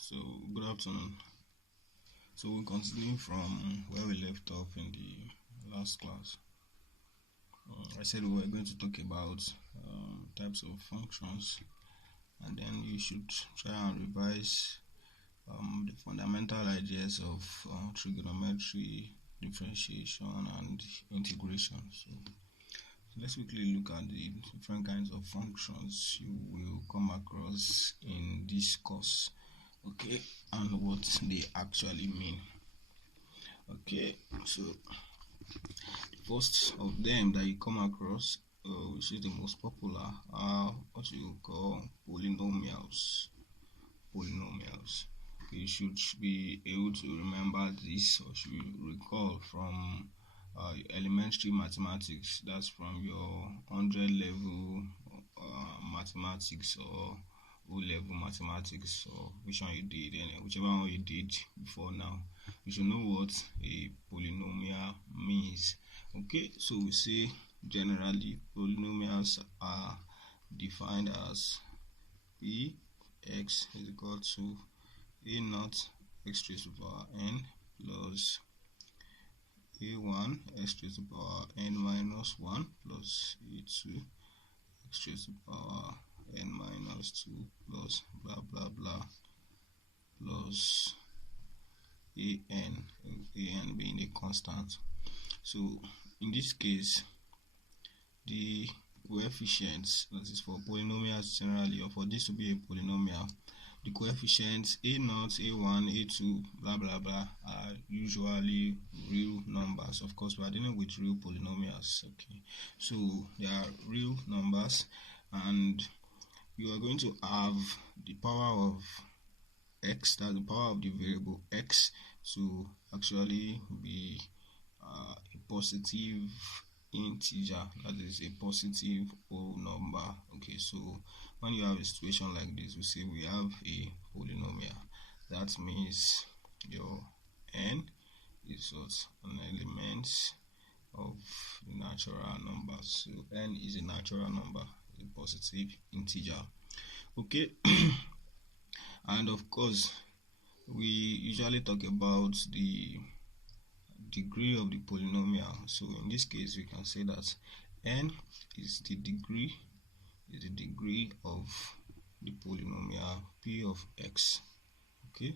So good afternoon. So we'll continue from where we left off in the last class. I said we were going to talk about types of functions, and then you should try and revise the fundamental ideas of trigonometry, differentiation, and integration. So let's quickly look at the different kinds of functions you will come across in this course, okay, and what they actually mean. Okay, so the first of them that you come across, which is the most popular, are what you call polynomials. You should be able to remember this, or should recall from elementary mathematics. That's from your 100 level mathematics or O-level mathematics, or which one you did, and whichever one you did before now. You should know what a polynomial means. Okay, so we say generally polynomials are defined as Px is equal to a naught x raised to the power n plus a1 x raised to the power n minus 1 plus a2 x raised to the power n minus 2 plus blah blah blah plus an being a constant. So in this case, the coefficients, that is for polynomials generally, or for this to be a polynomial, the coefficients a0, a1, a2, blah blah blah are usually real numbers. Of course, we are dealing with real polynomials. Okay, so they are real numbers, and you are going to have the power of x, that's the power of the variable x, to actually be a positive integer, that is a positive whole number. Okay, so when you have a situation like this, we say we have a polynomial. That means your n is what? An element of the natural numbers. So n is a natural number, a positive integer. Okay. And of course, we usually talk about the degree of the polynomial. So in this case, we can say that n is the degree of the polynomial p of x. Okay,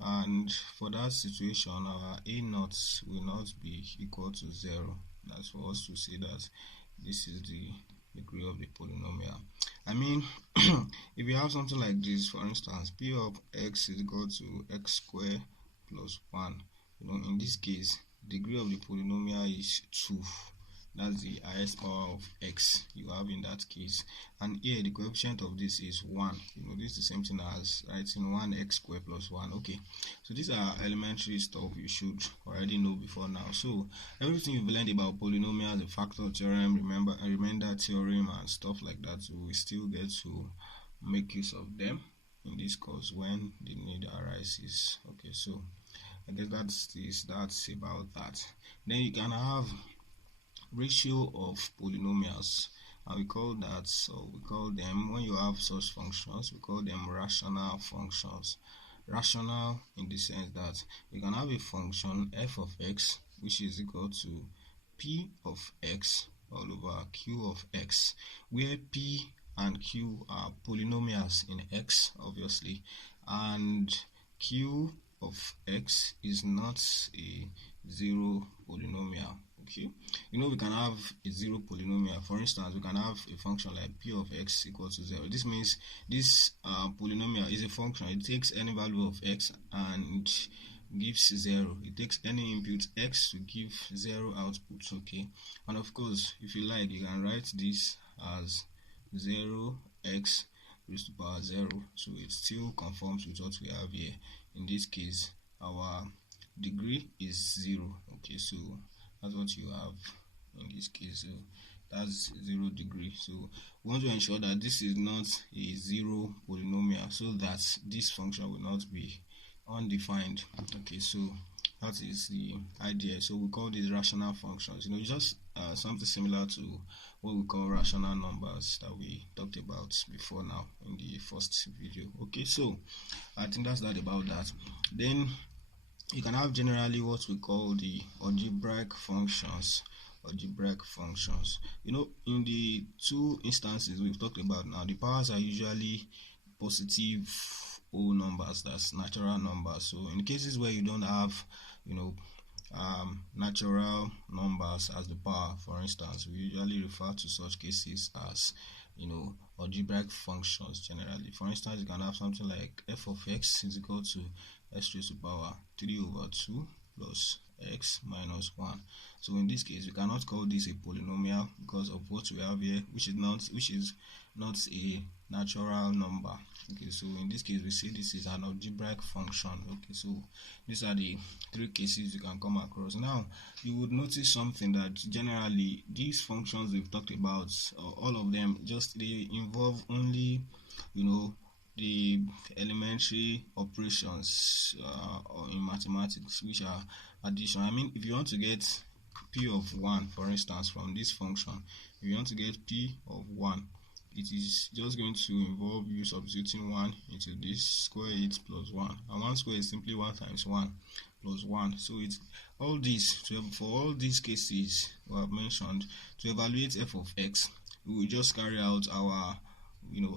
and for that situation, our a naught will not be equal to 0. That's for us to say that this is the degree of the polynomial. I mean, if you have something like this, for instance, p of x is equal to x squared plus 1. In this case, degree of the polynomial is 2. That's the highest power of x you have in that case. And here, the coefficient of this is 1. This is the same thing as writing 1x squared plus 1. Okay, so these are elementary stuff you should already know before now. So everything you've learned about polynomials, the factor theorem, remainder theorem, and stuff like that, so we still get to make use of them in this course when the need arises. Okay, so I guess that's about that. Then you can have ratio of polynomials, and we call them, when you have such functions, we call them rational functions. Rational in the sense that you can have a function f of x which is equal to p of x all over q of x, where p and q are polynomials in x, obviously, and q of x is not a zero polynomial. Okay, we can have a zero polynomial. For instance, we can have a function like p of x equal to 0. This means this polynomial is a function. It takes any value of x and gives 0. It takes any input x to give 0 output. Okay, and of course, if you like, you can write this as 0x raised to the power 0. So it still conforms with what we have here. In this case, our degree is 0. Okay, so that's what you have in this case. So that's 0 degree. So we want to ensure that this is not a zero polynomial, so that this function will not be undefined. Okay, so That is the idea. So we call these rational functions. Just something similar to what we call rational numbers that we talked about before now in the first video. Okay, so I think that's that about that. Then you can have generally what we call the algebraic functions. Algebraic functions. In the two instances we've talked about now, the powers are usually positive whole numbers, that's natural numbers. So in cases where you don't have natural numbers as the power, for instance, we usually refer to such cases as algebraic functions generally. For instance, you can have something like f of x is equal to x raised to power 3 over 2 plus x minus 1. So in this case, we cannot call this a polynomial because of what we have here, which is not a natural number. Okay, so in this case we say this is an algebraic function. Okay, so these are the three cases you can come across. Now you would notice something, that generally these functions we've talked about, all of them, they involve only the elementary operations in mathematics, which are addition. I mean, if you want to get p of 1, for instance, from this function, if you want to get p of 1, it is just going to involve you substituting 1 into this, square it, plus 1, and 1 square is simply 1 times 1 plus 1. So it's all this. For all these cases we have mentioned, to evaluate f of x, we will just carry out our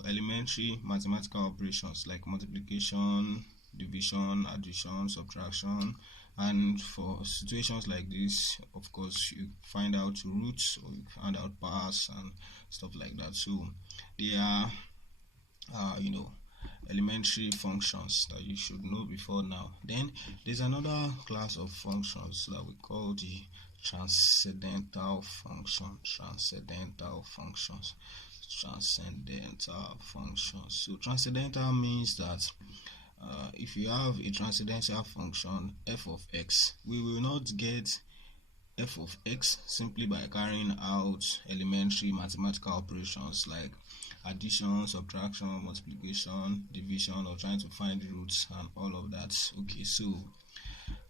elementary mathematical operations like multiplication, division, addition, subtraction. And for situations like this, of course, you find out roots, or you find out powers and stuff like that. So they are elementary functions that you should know before now. Then there's another class of functions that we call the transcendental functions. Transcendental functions. So transcendental means that if you have a transcendental function f of x, we will not get f of x simply by carrying out elementary mathematical operations like addition, subtraction, multiplication, division, or trying to find roots and all of that. Okay, so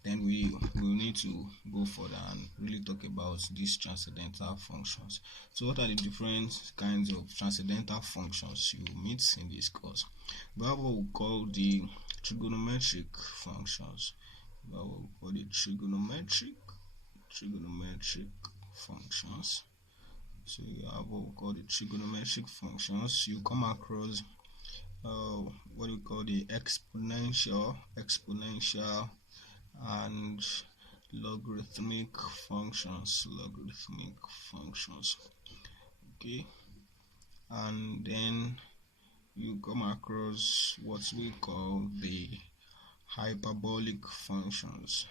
then we will need to go further and really talk about these transcendental functions. So what are the different kinds of transcendental functions you meet in this course? We have what we call the trigonometric functions. We have what we call the trigonometric functions. So you have what we call the trigonometric functions. You come across what we call the exponential, and logarithmic functions. Okay, and then you come across what we call the hyperbolic functions.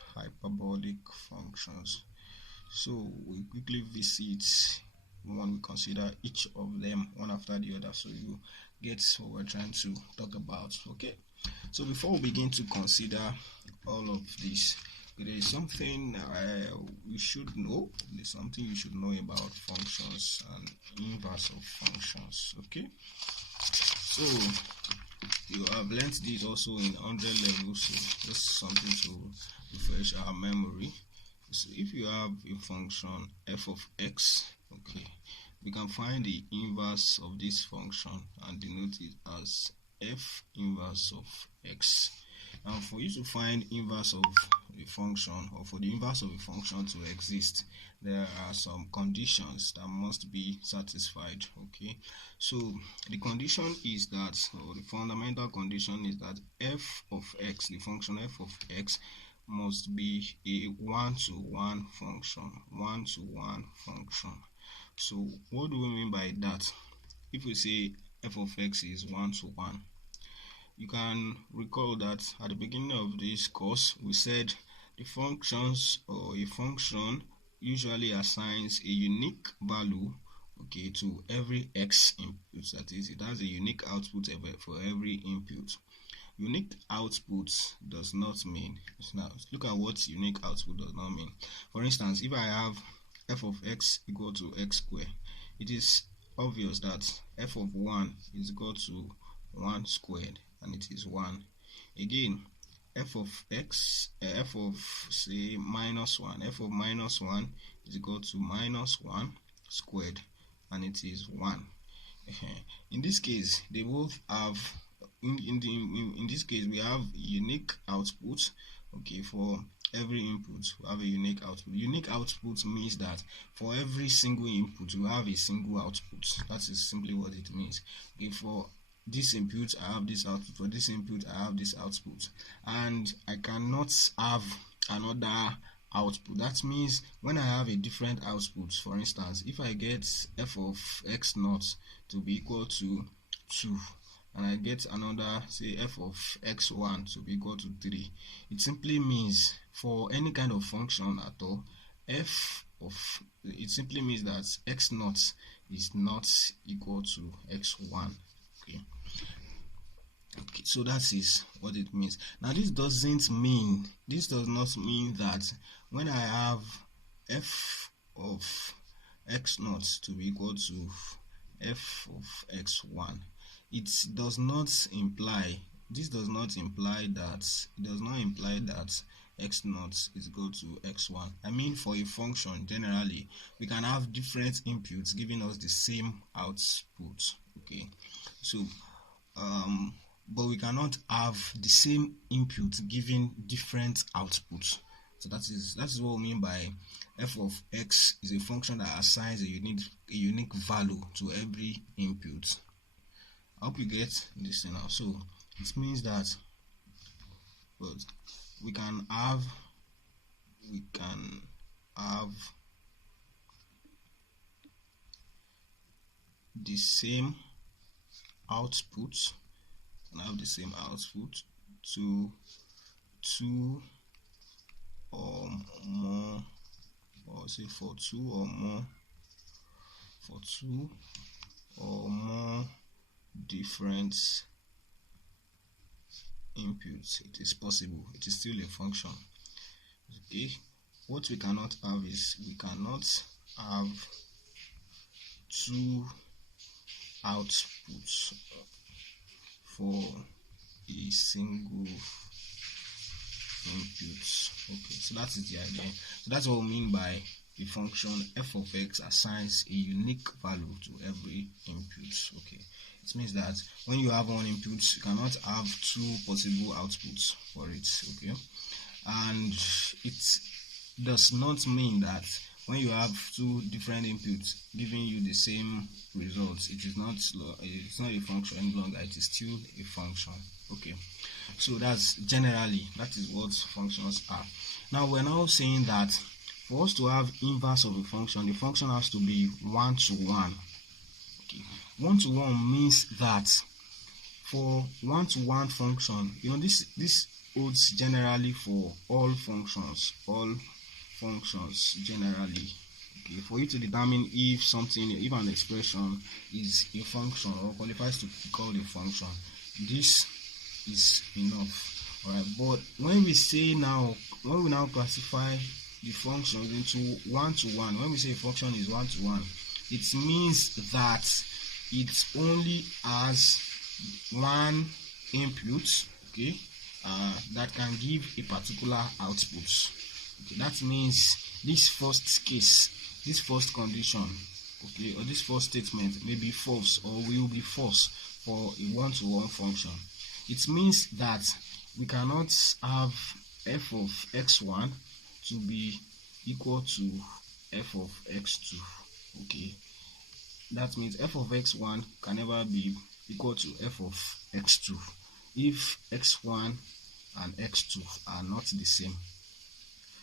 So we quickly visit one, we consider each of them one after the other, so you get what we're trying to talk about. Okay, so before we begin to consider all of this, there is something you should know. There's something you should know about functions and inverse of functions. Okay, so you have learnt this also in 100 levels, so just something to refresh our memory. So if you have a function f of x, okay, we can find the inverse of this function and denote it as f inverse of x. Now for you to find inverse of a function, or for the inverse of a function to exist, there are some conditions that must be satisfied. Okay, so the condition is that, or the fundamental condition is that f of x, the function f of x, must be a one-to-one function. So what do we mean by that? If we say f of x is 1-to-1, you can recall that at the beginning of this course we said the functions, or a function, usually assigns a unique value, okay, to every x input. That is, it has a unique output for every input. Unique output does not mean, now look at what unique output does not mean. For instance, if I have f of x equal to x squared, it is obvious that f of 1 is equal to 1 squared, and it is 1. Again, f of x, f of say -1, f of -1 is equal to -1 squared, and it is 1. In this case, they both have in this case we have unique output. Okay, for every input we have a unique output. Unique output means that for every single input we have a single output. That is simply what it means. Okay, for this input I have this output, for this input I have this output, and I cannot have another output. That means when I have a different output, for instance, if I get f of x naught to be equal to 2, and I get another, say, f of x1 to be equal to 3, it simply means for any kind of function at all, it simply means that x naught is not equal to x1. Okay, so that is what it means. Now this does not mean that when I have f of x naught to be equal to f of x1, it does not imply that x naught is equal to x1. I mean, for a function generally we can have different inputs giving us the same output. Okay, so but we cannot have the same input giving different outputs. So that is what we mean by f of x is a function that assigns a unique value to every input. I hope you get this now. So it means that we can have the same output. To two or more, or say for two or more different inputs. It is possible. It is still a function. Okay, what we cannot have is we cannot have two outputs for a single input. Okay, so that is the idea. So that's what we mean by the function f of x assigns a unique value to every input. Okay, it means that when you have one input, you cannot have two possible outputs for it. Okay, and it does not mean that when you have two different inputs giving you the same results, it's not a function any longer. It is still a function. Okay, so that is what functions are. Now we're now saying that for us to have inverse of a function, the function has to be 1-to-1. Okay, 1-to-1 means that for 1-to-1 function, this holds generally for all functions generally. Okay, for you to determine if an expression is a function or qualifies to be called a function, this is enough. Alright, but when we now classify the functions into 1-to-1, when we say a function is 1-to-1, it means that it only has one input, okay, that can give a particular output. Okay, that means this first condition, okay, or this first statement may be false or will be false for a 1-to-1 function. It means that we cannot have f of x1 to be equal to f of x2. Okay, that means f of x1 can never be equal to f of x2 if x1 and x2 are not the same.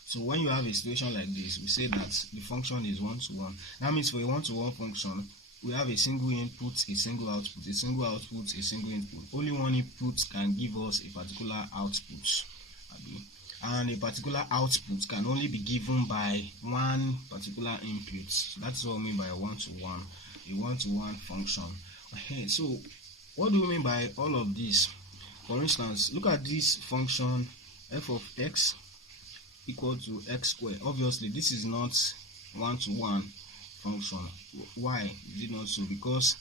So when you have a situation like this, we say that the function is 1-to-1. That means for a 1-to-1 function, we have a single input, a single output, a single output, a single input. Only one input can give us a particular output, and a particular output can only be given by one particular input. So that's what I mean by a 1-to-1 function. Okay, so what do we mean by all of this? For instance, look at this function f of x equal to x squared. Obviously this is not 1-to-1 function. Why is it not so? Because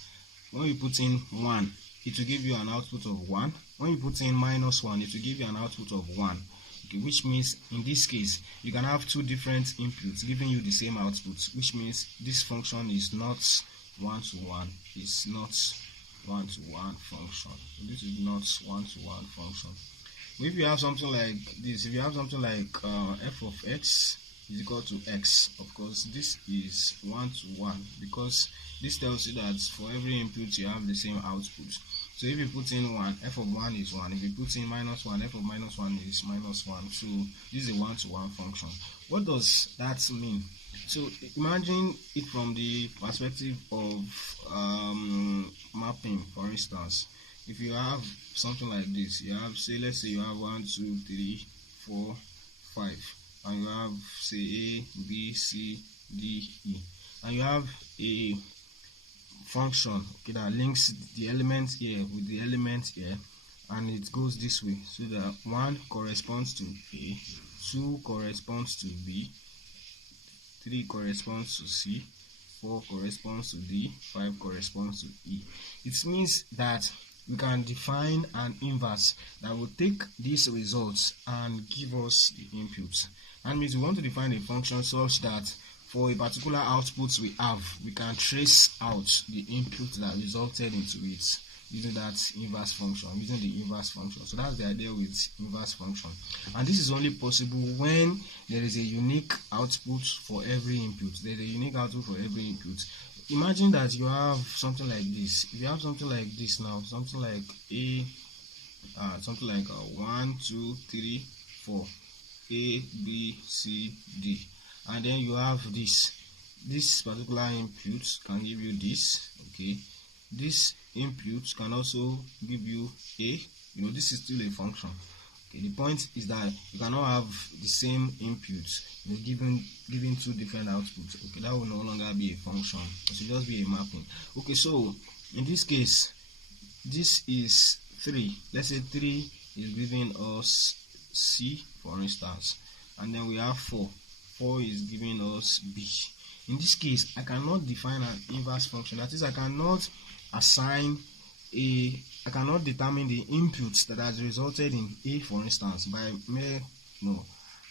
when we put in 1 it will give you an output of 1. When you put in -1, it will give you an output of 1. Okay, which means in this case you can have two different inputs giving you the same output, which means this function is not one-to-one. It's not one-to-one function. This is not one-to-one function. If you have something like this, if you have something like f of x is equal to x, of course this is one-to-one, because this tells you that for every input you have the same output. So if you put in 1, f of 1 is 1. If you put in -1, f of -1 is -1. So this is a one-to-one function. What does that mean? So imagine it from the perspective of mapping. For instance, if you have something like this, you have, say, let's say you have 1, 2, 3, 4, 5, and you have, say, A, B, C, D, E, and you have a function, okay, that links the element here with the element here, and it goes this way, so that 1 corresponds to A, 2 corresponds to B, 3 corresponds to C, 4 corresponds to D, 5 corresponds to E. It means that we can define an inverse that will take these results and give us the inputs. That means we want to define a function such that for a particular output we have, we can trace out the input that resulted into it using that inverse function, using the inverse function. So that's the idea with inverse function. And this is only possible when there is a unique output for every input. There's a unique output for every input. Imagine that you have something like this. If you have something like this now, something like A, something like 1, 2, 3, 4, A, B, C, D. And then you have this particular input can give you this, okay. This input can also give you A. This is still a function. Okay, the point is that you cannot have the same input, given two different outputs. Okay, that will no longer be a function. It should just be a mapping. Okay, so in this case, this is 3. Let's say 3 is giving us C, for instance, and then we have 4. 4 is giving us B. In this case, I cannot define an inverse function. That is, I cannot determine the inputs that has resulted in A, for instance, by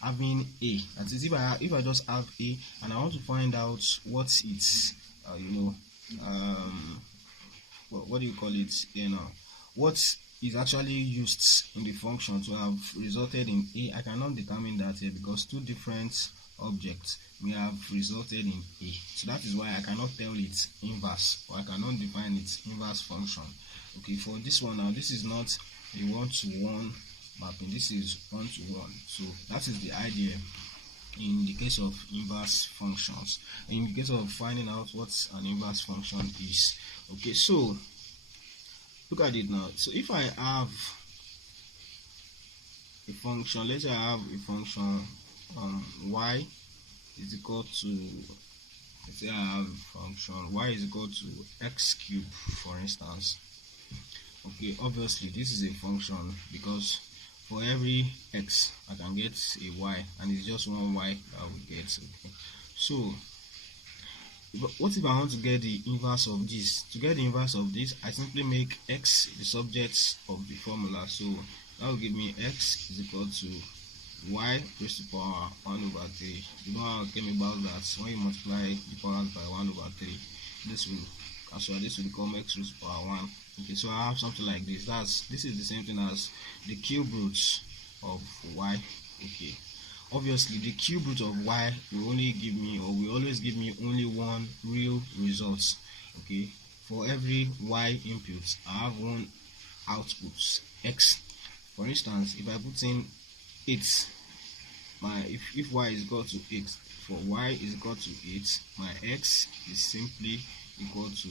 having A. That is, if I just have A and I want to find out what it's what do you call it, what is actually used in the function to have resulted in A, I cannot determine that here because two different objects may have resulted in A. So that is why I cannot tell it inverse, or I cannot define its inverse function. Okay, for this one now, this is not a one-to-one mapping, this is one-to-one. So that is the idea in the case of inverse functions, in the case of finding out what an inverse function is. Okay, so look at it now. So if I have a function, let's say I have a function y is equal to, let's say I have a function y is equal to x cubed, for instance. Okay, obviously this is a function because for every x I can get a y, and it's just one y that we get. Okay, so what if I want to get the inverse of this? To get the inverse of this, I simply make x the subject of the formula. So that will give me x is equal to y raised to the power 1 over 3. You know how I came about that? When you multiply the powers by 1 over 3, this will cancel. This will become x raised to the power 1. Okay, so I have something like this. This is the same thing as the cube roots of y. Okay, obviously the cube root of y will only give me, or will always give me, only one real result. Okay, for every y input I have one output, x. For instance, if I put in 8, if y is equal to 8, for y is equal to 8, my x is simply equal to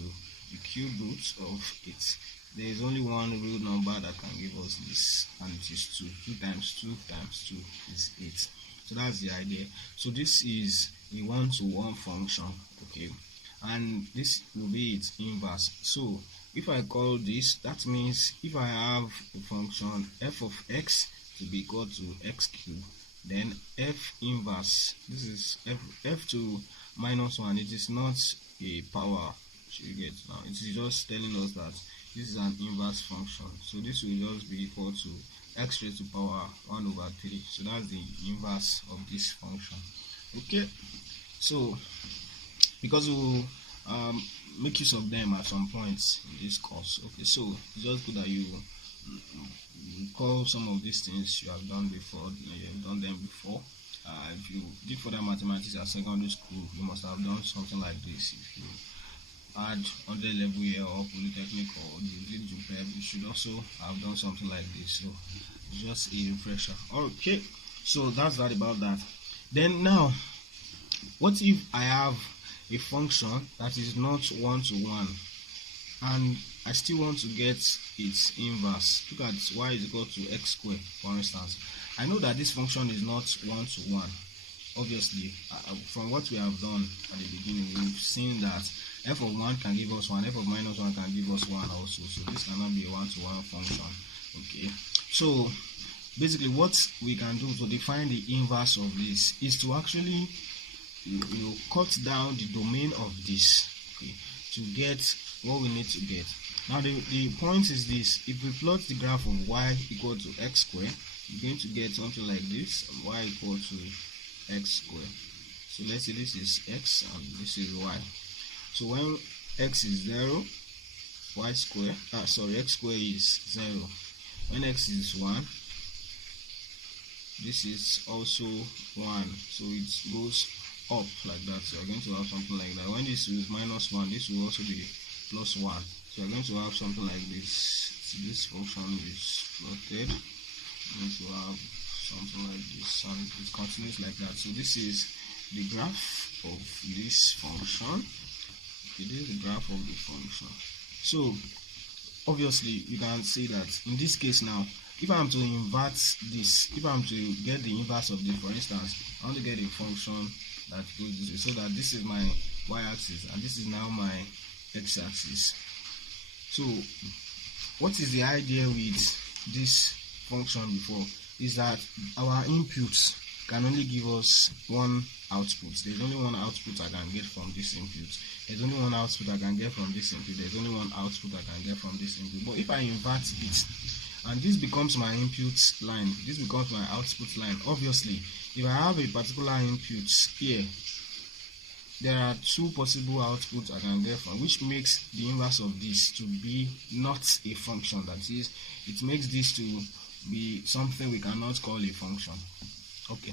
the cube root of 8. There is only one real number that can give us this, and it is 2. 2 times 2 times 2 is 8. So that's the idea. So this is a one-to-one function, okay, and this will be its inverse. So if I call this, that means if I have a function f of x to be equal to x cubed, then f inverse, this is f to minus 1. It is not a power. You get now, it is just telling us that this is an inverse function, so this will just be equal to x raised to power 1 over 3. So that's the inverse of this function. Okay, so because we'll make use of them at some points in this course. Okay, so it's just good that you recall some of these things you have done before. You have done them before. If you did further mathematics at secondary school, you must have done something like this. If you had 100 level year or polytechnic, or you did JUPEB, you should also have done something like this. So just a refresher. Okay, so that's that about that. Then now, what if I have a function that is not 1 to 1 and I still want to get its inverse? Look at y is equal to x squared, for instance. I know that this function is not 1 to 1. Obviously, from what we have done at the beginning, we've seen that f of 1 can give us 1, f of minus 1 can give us 1 also. So this cannot be a 1 to 1 function. Okay, so basically what we can do to define the inverse of this is to actually cut down the domain of this, okay, to get what we need to get. Now the point is this: if we plot the graph of y equal to x squared, you're going to get something like this, y equal to x squared. So let's say this is x and this is y. So when x is 0, y square, x square is 0. When x is 1, this is also 1. So it goes up like that. So you're going to have something like that. When this is minus 1, this will also be plus 1. So you're going to have something like this. So this function is plotted. You're going to have something like this, and it continues like that. So this is the graph of this function. Okay, this is the graph of the function. So obviously you can see that in this case now, if I am to invert this, if I am to get the inverse of this, for instance, I want to get a function that goes this way, so that this is my y-axis and this is now my x-axis. So what is the idea with this function before is that our inputs can only give us one output. There's only one output I can get from this input. There's only one output I can get from this input. There's only one output I can get from this input. But if I invert it and this becomes my input line, this becomes my output line, obviously if I have a particular input here, there are two possible outputs I can get from, which makes the inverse of this to be not a function. That is, it makes this to be something we cannot call a function. Okay,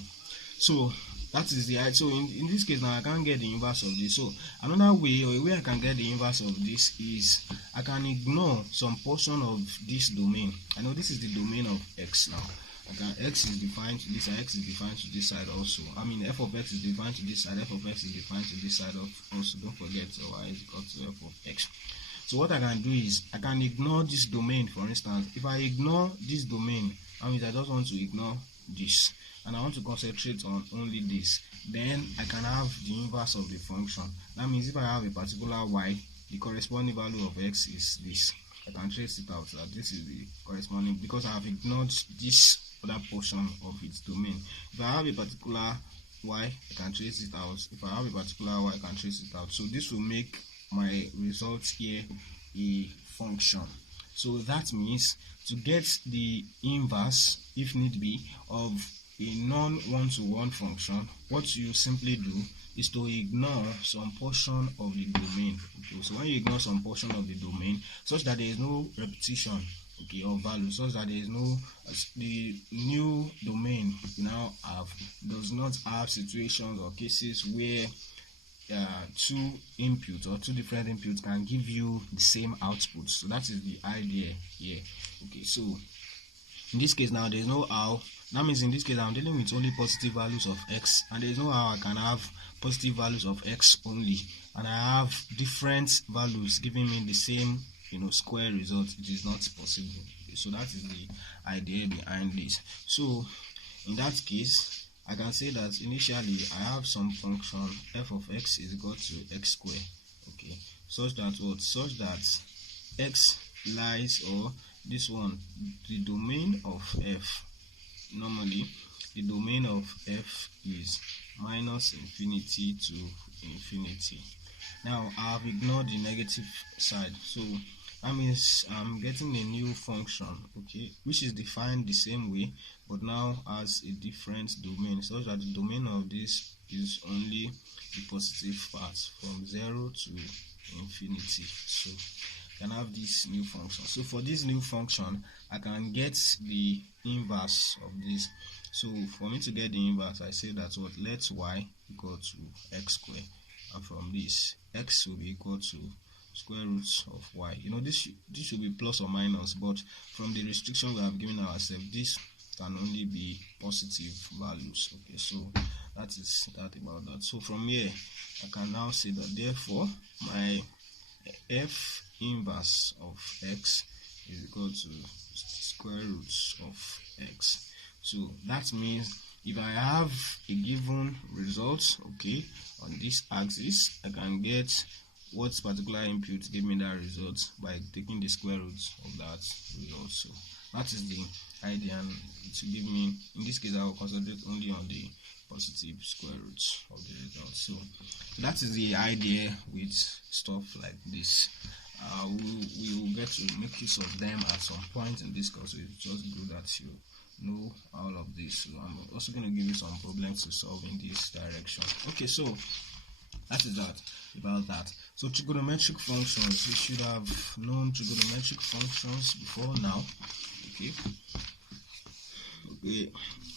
so that is the idea. So in this case now I can't get the inverse of this. So another way, or a way I can get the inverse of this, is I can ignore some portion of this domain. I know this is the domain of x now. X is defined to this side, x is defined to this side also. I mean f of x is defined to this side, f of x is defined to this side also. Don't forget y is equal to f of x. So what I can do is I can ignore this domain. For instance, if I ignore this domain, I mean I just want to ignore this and I want to concentrate on only this, then I can have the inverse of the function. That means if I have a particular y, the corresponding value of x is this. I can trace it out that this is the corresponding, because I have ignored this other portion of its domain. If I have a particular y, I can trace it out. If I have a particular y, I can trace it out. So this will make my result here a function. So that means to get the inverse, if need be, of a non-one-to-one function, what you simply do is to ignore some portion of the domain. Okay, so when you ignore some portion of the domain, such that there is no repetition, okay, of value, such that there is no, the new domain you now have does not have situations or cases where two inputs or two different inputs can give you the same output. So that is the idea here. Okay, so in this case now there is no how. That means in this case I'm dealing with only positive values of x, and there is no how I can have positive values of x only and I have different values giving me the same square result. It is not possible. Okay, so that is the idea behind this. So in that case I can say that initially I have some function f of x is equal to x squared, okay, such that what? Such that x lies, or this one, the domain of f, normally the domain of f is minus infinity to infinity. Now I have ignored the negative side, so That means I'm getting a new function, okay, which is defined the same way but now has a different domain, such that the domain of this is only the positive part from 0 to infinity. So I can have this new function. So for this new function, I can get the inverse of this. So for me to get the inverse, I say that what, let y equal to x squared, and from this x will be equal to square root of y. This should be plus or minus, but from the restriction we have given ourselves, this can only be positive values. Okay, so that is that about that. So from here I can now say that therefore my f inverse of x is equal to square root of x. So that means if I have a given result, okay, on this axis, I can get what particular input gave me that result by taking the square root of that result. So that is the idea, and it will give me, in this case I will concentrate only on the positive square root of the result. So that is the idea with stuff like this. We will get to make use of them at some point in this course. So it's just good that you know all of this. So I'm also going to give you some problems to solve in this direction. Okay, so that is that about that. So trigonometric functions, we should have known trigonometric functions before now. Okay,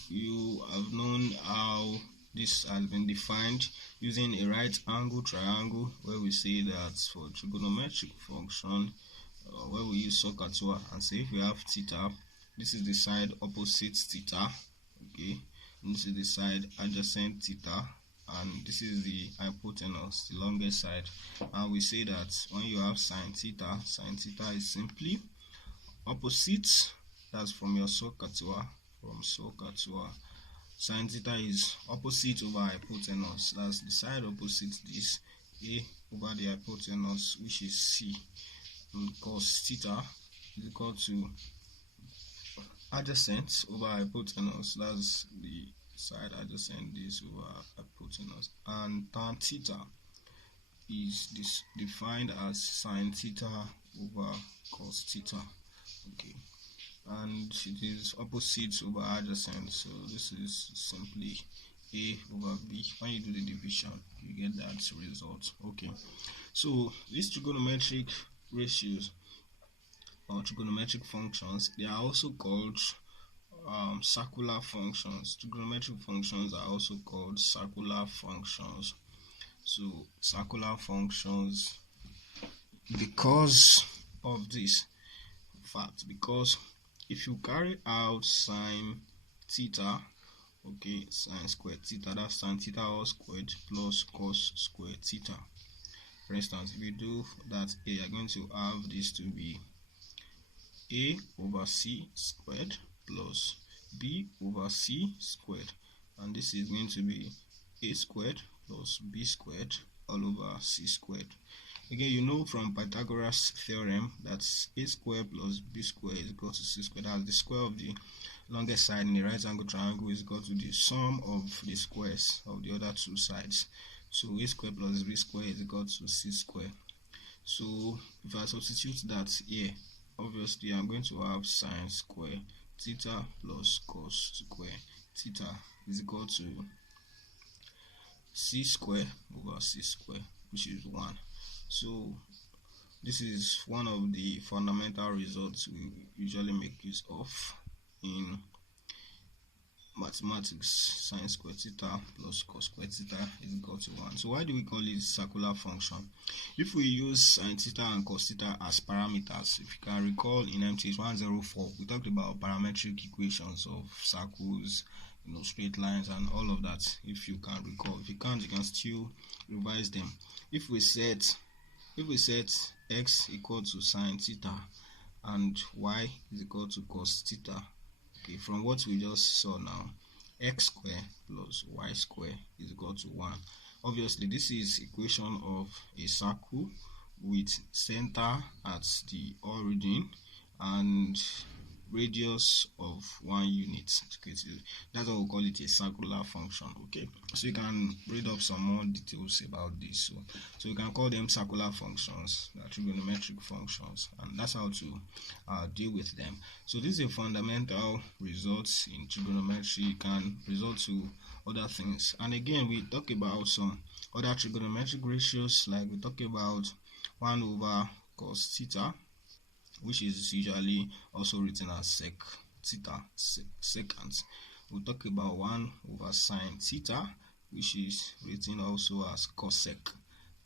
you have known how this has been defined using a right angle triangle, where we say that for trigonometric function, where we use SOHCAHTOA and say if we have theta, this is the side opposite theta, okay, and this is the side adjacent theta, and this is the hypotenuse, the longest side, and we say that when you have sine theta is simply opposite, that's from your SOHCAHTOA, sine theta is opposite over hypotenuse, that's the side opposite this, a over the hypotenuse, which is c, and cos theta is equal to adjacent over hypotenuse, that's the side adjacent this over hypotenuse, and tan theta is this defined as sine theta over cos theta, okay, and it is opposite over adjacent, so this is simply a over b. When you do the division, you get that result. Okay, so these trigonometric ratios or trigonometric functions, they are also called circular functions. Trigonometric functions are also called circular functions. So circular functions, because of this fact, because if you carry out sine theta, okay, sine squared theta, that's sine theta all squared plus cos squared theta. For instance, if you do that, you are going to have this to be a over c squared plus b over c squared, and this is going to be a squared plus b squared all over c squared. Again, you know from Pythagoras theorem that a squared plus b squared is equal to c squared, as the square of the longest side in a right angle triangle is equal to the sum of the squares of the other two sides. So a squared plus b squared is equal to c squared. So if I substitute that here, obviously I'm going to have sine square theta plus cos square theta is equal to c square over c square, which is 1. So this is one of the fundamental results we usually make use of in mathematics. Sine square theta plus cos square theta is equal to 1. So why do we call it circular function? If we use sine theta and cos theta as parameters, if you can recall in MTH 104, we talked about parametric equations of circles, straight lines and all of that. If you can recall, if you can't, you can still revise them. If we set x equal to sine theta and y is equal to cos theta, okay, from what we just saw now, x square plus y square is equal to 1. Obviously, this is equation of a circle with center at the origin and radius of 1 unit. Okay, so that's what we call it, a circular function. Okay, so you can read up some more details about this. So you can call them circular functions, trigonometric functions, and that's how to deal with them. So this is a fundamental result in trigonometry. It can result to other things, and again we talk about some other trigonometric ratios, like we talk about 1 over cos theta, which is usually also written as sec theta, secant. We'll talk about 1 over sine theta, which is written also as cosec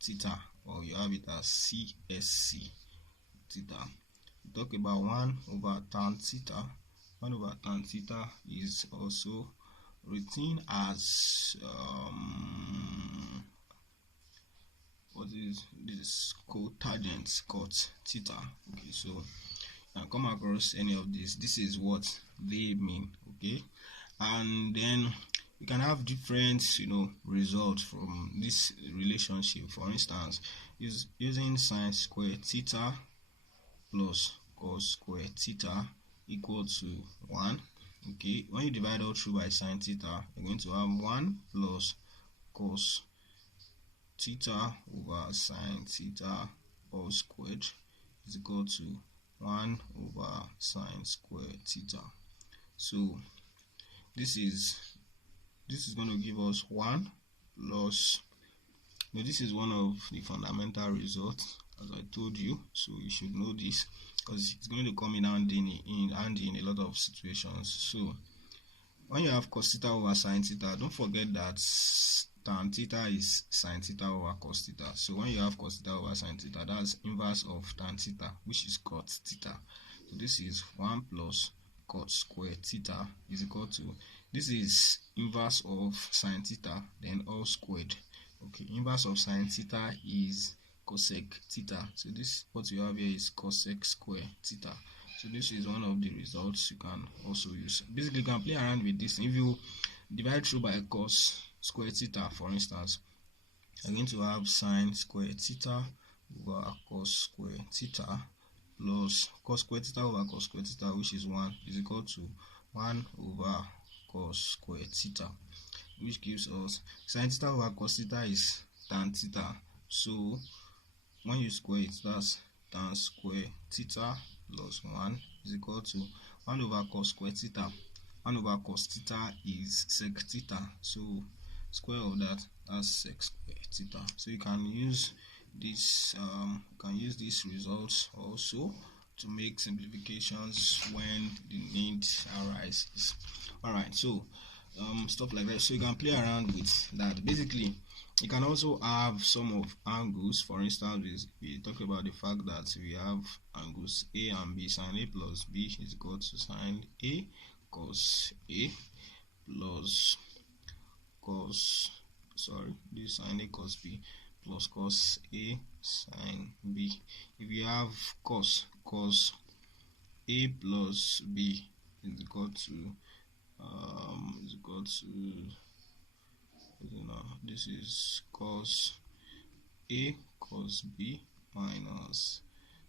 theta, or you have it as CSC theta. We'll talk about 1 over tan theta. 1 over tan theta is also written as what is this? Cotangent cot theta. Okay, so you can come across any of these. This is what they mean. Okay, and then you can have different results from this relationship. For instance, is using sine square theta plus cos square theta equal to 1. Okay, when you divide all through by sine theta, you're going to have 1 plus cos theta over sine theta all squared is equal to 1 over sine square theta. So this is going to give us 1 plus, this is one of the fundamental results, as I told you, so you should know this because it's going to come in handy in a lot of situations. So when you have cos theta over sine theta, don't forget that tan theta is sine theta over cos theta. So when you have cos theta over sine theta, that's inverse of tan theta, which is cot theta. So this is 1 plus cot square theta is equal to, this is inverse of sine theta, then all squared. Okay, inverse of sine theta is cosec theta. So this, what you have here is cosec square theta. So this is one of the results you can also use. Basically, you can play around with this. If you divide through by cos square theta, for instance, you're going to have sine square theta over cos square theta plus cos square theta over cos square theta, which is 1, is equal to 1 over cos square theta, which gives us sine theta over cos theta is tan theta. So when you square it, that's tan square theta plus 1 is equal to 1 over cos square theta. 1 over cos theta is sec theta, so square of that, that's sec square theta. So you can use this these results also to make simplifications when the need arises. All right, so stuff like that. So you can play around with that. Basically, you can also have some of angles. For instance, we talk about the fact that we have angles A and B. Sine A plus B is equal to sine A cos A plus this sine A cos B plus cos A sine B. If you have cos A plus B is equal to this is cos A cos B minus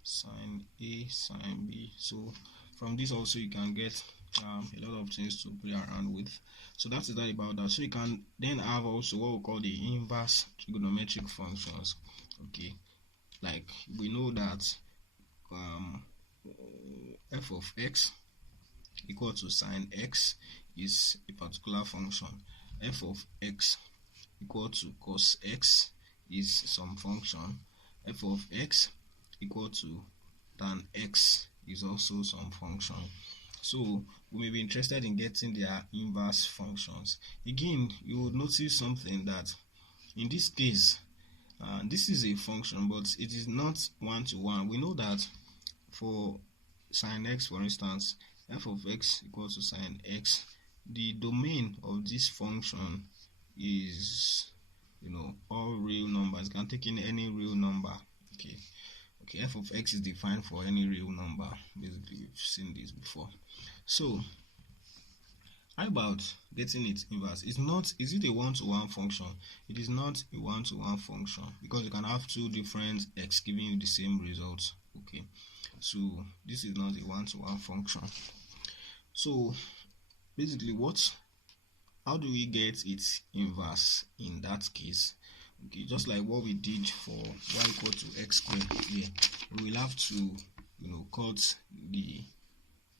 sine A sine B. So from this also you can get a lot of things to play around with. So that's that about that. So you can then have also what we call the inverse trigonometric functions. Okay, like we know that f of x equal to sine x is a particular function. F of x equal to cos x is some function. F of x equal to tan x is also some function. So we may be interested in getting their inverse functions. Again, you will notice something, that in this case, this is a function, but it is not one-to-one. We know that for sine x, for instance, f of x equals to sine x, the domain of this function is all real numbers. You can take in any real number. Okay, f of x is defined for any real number. Basically, we've seen this before. So how about getting its inverse? Is it a one-to-one function? It is not a one-to-one function, because you can have two different x giving you the same result. Okay, so this is not a one-to-one function. So basically, how do we get its inverse in that case? Okay, just like what we did for y equal to x squared here, we will have to cut the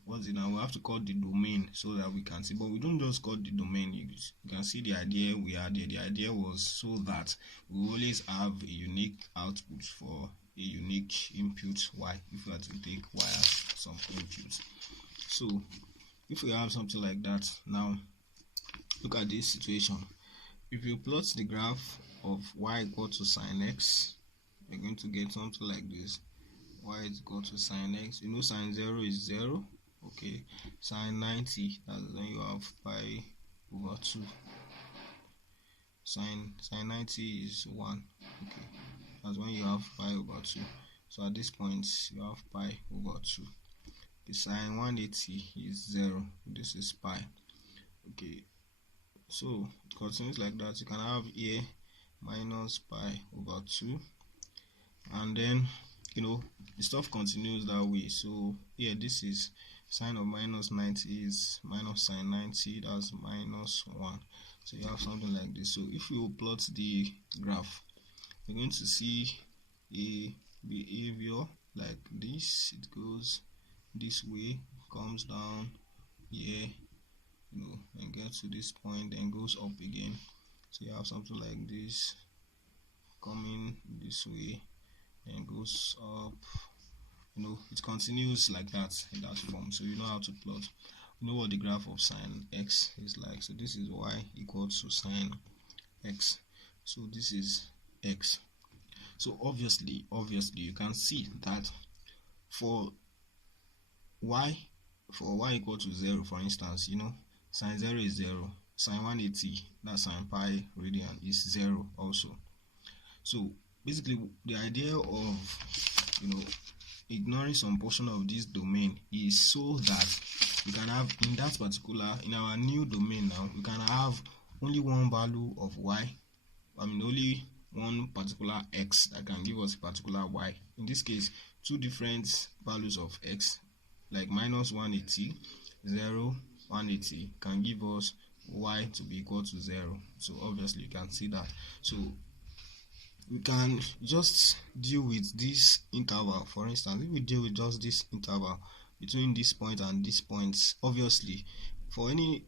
we have to cut the domain so that we can see, but we don't just cut the domain. You can see the idea we had here. The idea was so that we always have a unique output for a unique input y, if we are to take y as some input. So if we have something like that, now look at this situation. If you plot the graph of y equal to sine x, you're going to get something like this. Y is equal to sine x. Sine 0 is 0. Okay, sine 90, that's when you have pi over 2. Sine 90 is 1. Okay, that's when you have pi over 2. So at this point, you have pi over 2. Okay, sine 180 is 0. This is pi. Okay, so it continues like that. You can have here minus pi over 2, and then the stuff continues that way. So here, this is sine of minus 90 is minus sine 90, that's minus 1. So you have something like this. So if you plot the graph, you're going to see a behavior like this. It goes this way, comes down here, and gets to this point, then goes up again. So you have something like this coming this way and goes up. It continues like that, in that form. So you know how to plot. You know what the graph of sine x is like. So this is y equals to sine x. So this is x. So obviously you can see that for y equal to 0, for instance, sine 0 is 0. Sine 180, that's sine pi radian, is 0 also. So basically, the idea of ignoring some portion of this domain is so that we can have in our new domain now, we can have only one value of y. Only one particular x that can give us a particular y. In this case, two different values of x, like minus 180, 0, 180, can give us y to be equal to 0. So obviously you can see that. So we can just deal with this interval. For instance, if we deal with just this interval between this point and this point, obviously for any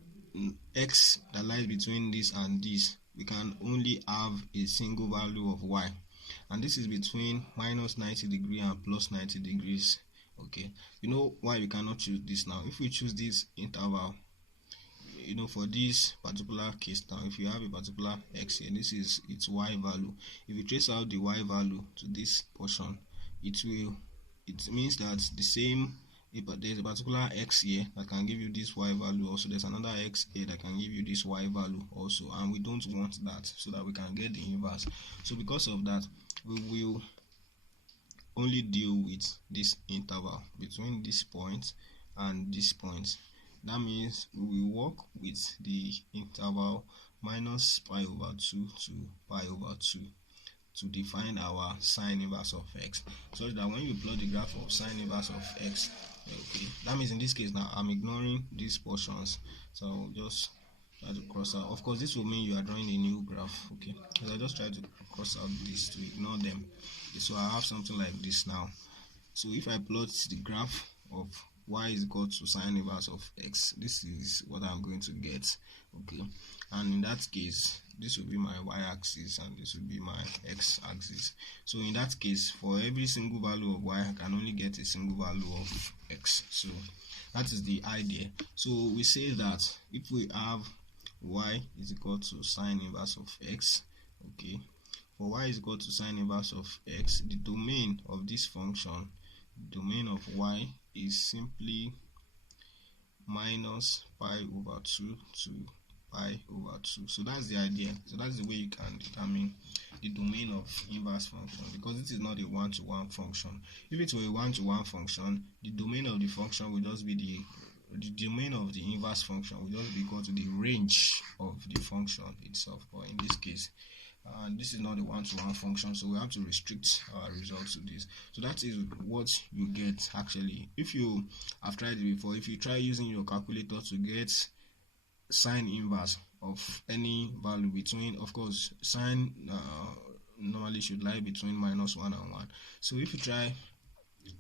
x that lies between this and this, we can only have a single value of y, and this is between minus 90 degrees and plus 90 degrees. Okay, why we cannot choose this now? If we choose this interval, for this particular case now, if you have a particular x here, this is its y value. If you trace out the y value to this portion, it means that there's a particular x here that can give you this y value also. There's another x here that can give you this y value also, and we don't want that, so that we can get the inverse. So because of that, we will only deal with this interval between this point and this point. That means we will work with the interval minus pi over 2 to pi over 2 to define our sine inverse of x, so that when you plot the graph of sine inverse of x, okay, that means in this case now I'm ignoring these portions, so I'll just try to cross out. Of course, this will mean you are drawing a new graph, okay, because I just try to cross out this to ignore them. Okay, so I have something like this now. So if I plot the graph of y is equal to sine inverse of x, this is what I'm going to get. Okay, and in that case, this will be my y-axis and this will be my x-axis. So in that case, for every single value of y, I can only get a single value of x. So that is the idea. So we say that if we have y is equal to sine inverse of x, okay, for y is equal to sine inverse of x, the domain of this function, the domain of y, is simply minus pi over 2 to pi over 2. So that's the idea. So that's the way you can determine the domain of inverse function, because it is not a one-to-one function. If it were a one-to-one function, the domain of the function will just be the domain of the inverse function will just be equal to the range of the function itself. But in this case, and this is not a one-to-one function, so we have to restrict our results to this. So that is what you get actually. If you have tried it before, if you try using your calculator to get sine inverse of any value between, of course, sine normally should lie between -1 and 1. So if you try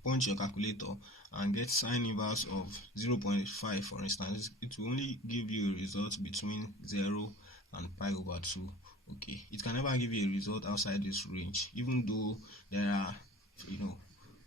punch your calculator and get sine inverse of 0.5, for instance, it will only give you a result between 0 and pi over 2. Okay, it can never give you a result outside this range, even though there are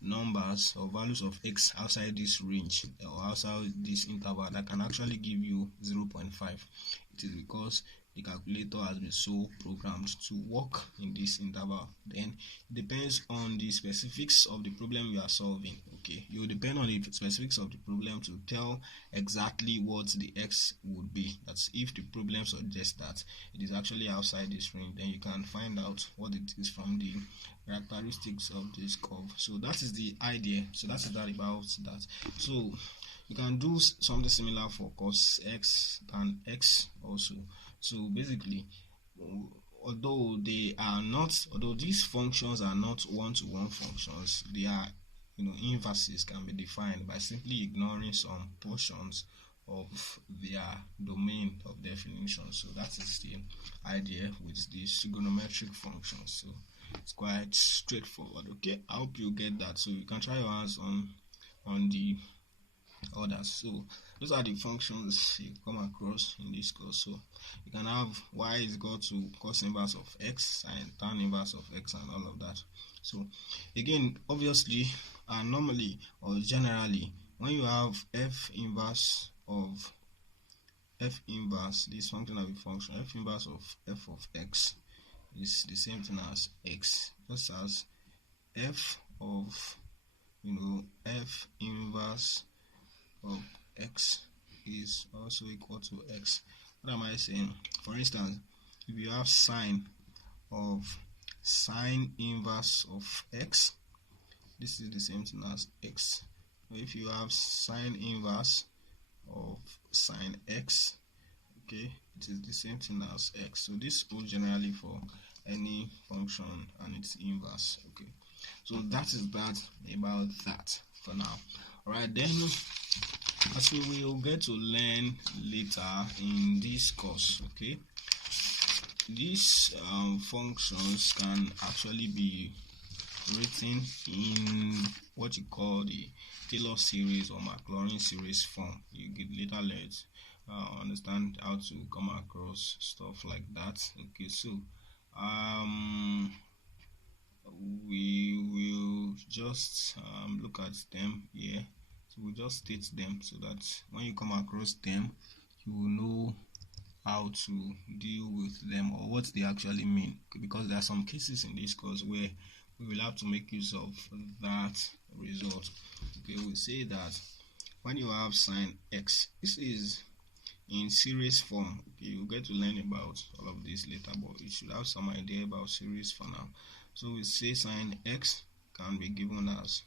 numbers or values of x outside this range or outside this interval that can actually give you 0.5. It is because the calculator has been so programmed to work in this interval. Then it depends on the specifics of the problem you are solving. Okay, you will depend on the specifics of the problem to tell exactly what the x would be. That's if the problem suggests that it is actually outside this range, then you can find out what it is from the characteristics of this curve. So that is the idea. So that is that about that. So you can do something similar for cos x and x also. So basically, although these functions are not one-to-one functions, they are inverses can be defined by simply ignoring some portions of their domain of definition. So that is the idea with the trigonometric functions. So it's quite straightforward. Okay, I hope you get that. So you can try your hands on the others. So those are the functions you come across in this course. So you can have y is equal to cos inverse of x and tan inverse of x and all of that. So again, obviously, normally or generally, when you have f inverse, this function of a function, f inverse of f of x is the same thing as x, just as f of f inverse of x is also equal to x. What am I saying? For instance, if you have sine inverse of x, this is the same thing as x. If you have sine inverse of sine x, okay, it is the same thing as x. So this holds generally for any function and its inverse. Okay, so that is that about that for now. All right, then as we will get to learn later in this course, okay, these functions can actually be written in what you call the Taylor series or Maclaurin series form. You get later let's understand how to come across stuff like that. Okay, so we will just look at them here. So we'll just state them so that when you come across them, you will know how to deal with them or what they actually mean, because there are some cases in this course where we will have to make use of that result. Okay, we say that when you have sine x, this is in series form. Okay, you'll get to learn about all of this later, but you should have some idea about series for now. So we say sine x can be given as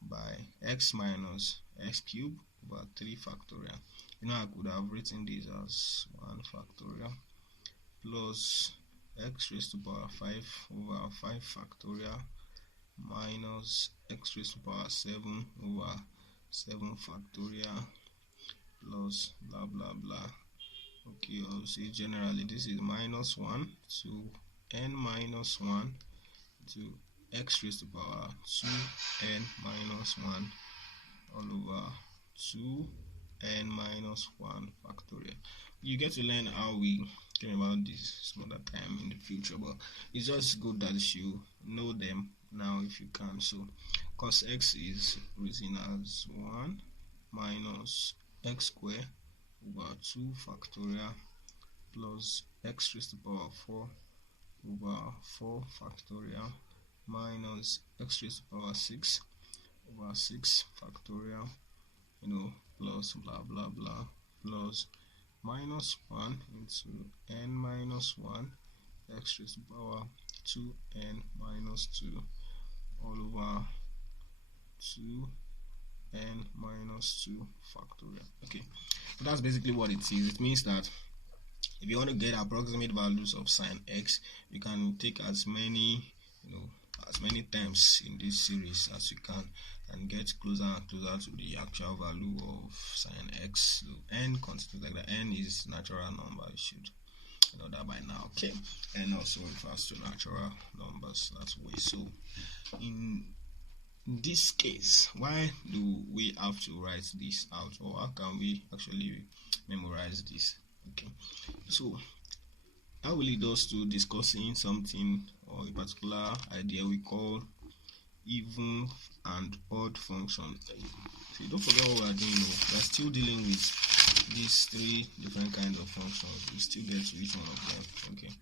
by x minus x cubed over 3 factorial. I could have written this as 1 factorial plus x raised to power 5 over 5 factorial minus x raised to power 7 over 7 factorial plus blah blah blah. Okay, I'll say generally this is minus 1 to n minus 1 to x raised to power 2n minus 1 all over 2n minus 1 factorial. You get to learn how we came about this some other time in the future, but it's just good that you know them now if you can. So cos x is written as 1 minus x squared over 2 factorial plus x raised to power 4 over 4 factorial minus x raised to power 6 over 6 factorial, plus blah blah blah, plus minus 1 into n minus 1 x raised to power 2n minus 2 all over 2n minus 2 factorial. Okay, so that's basically what it is. It means that If you want to get approximate values of sine x, you can take as many, as many times in this series as you can, and get closer and closer to the actual value of sine x. So n constants like that. N is natural number. You should know that by now. Okay. N also refers to natural numbers that way. So in this case, why do we have to write this out, or how can we actually memorize this? Okay, so that will lead us to discussing something, or a particular idea we call even and odd function. So don't forget what we are doing. We are still dealing with these three different kinds of functions. We still get to each one of them. Okay,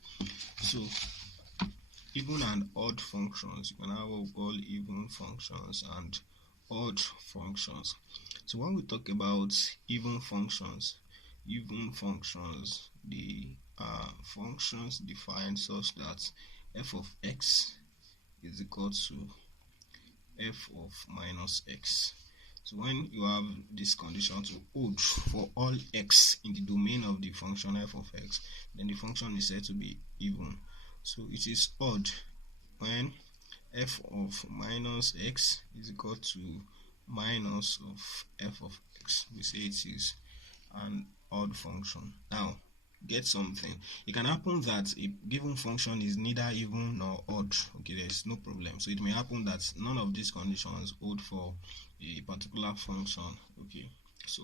so even and odd functions, you can have what we call even functions and odd functions. So when we talk about even functions, the functions defined such that f of x is equal to f of minus x. So when you have this condition to hold for all x in the domain of the function f of x, then the function is said to be even. So it is odd when f of minus x is equal to minus of f of x. We say it is an odd function. Now, get something. It can happen that a given function is neither even nor odd. Okay, there's no problem. So it may happen that none of these conditions hold for a particular function. Okay, so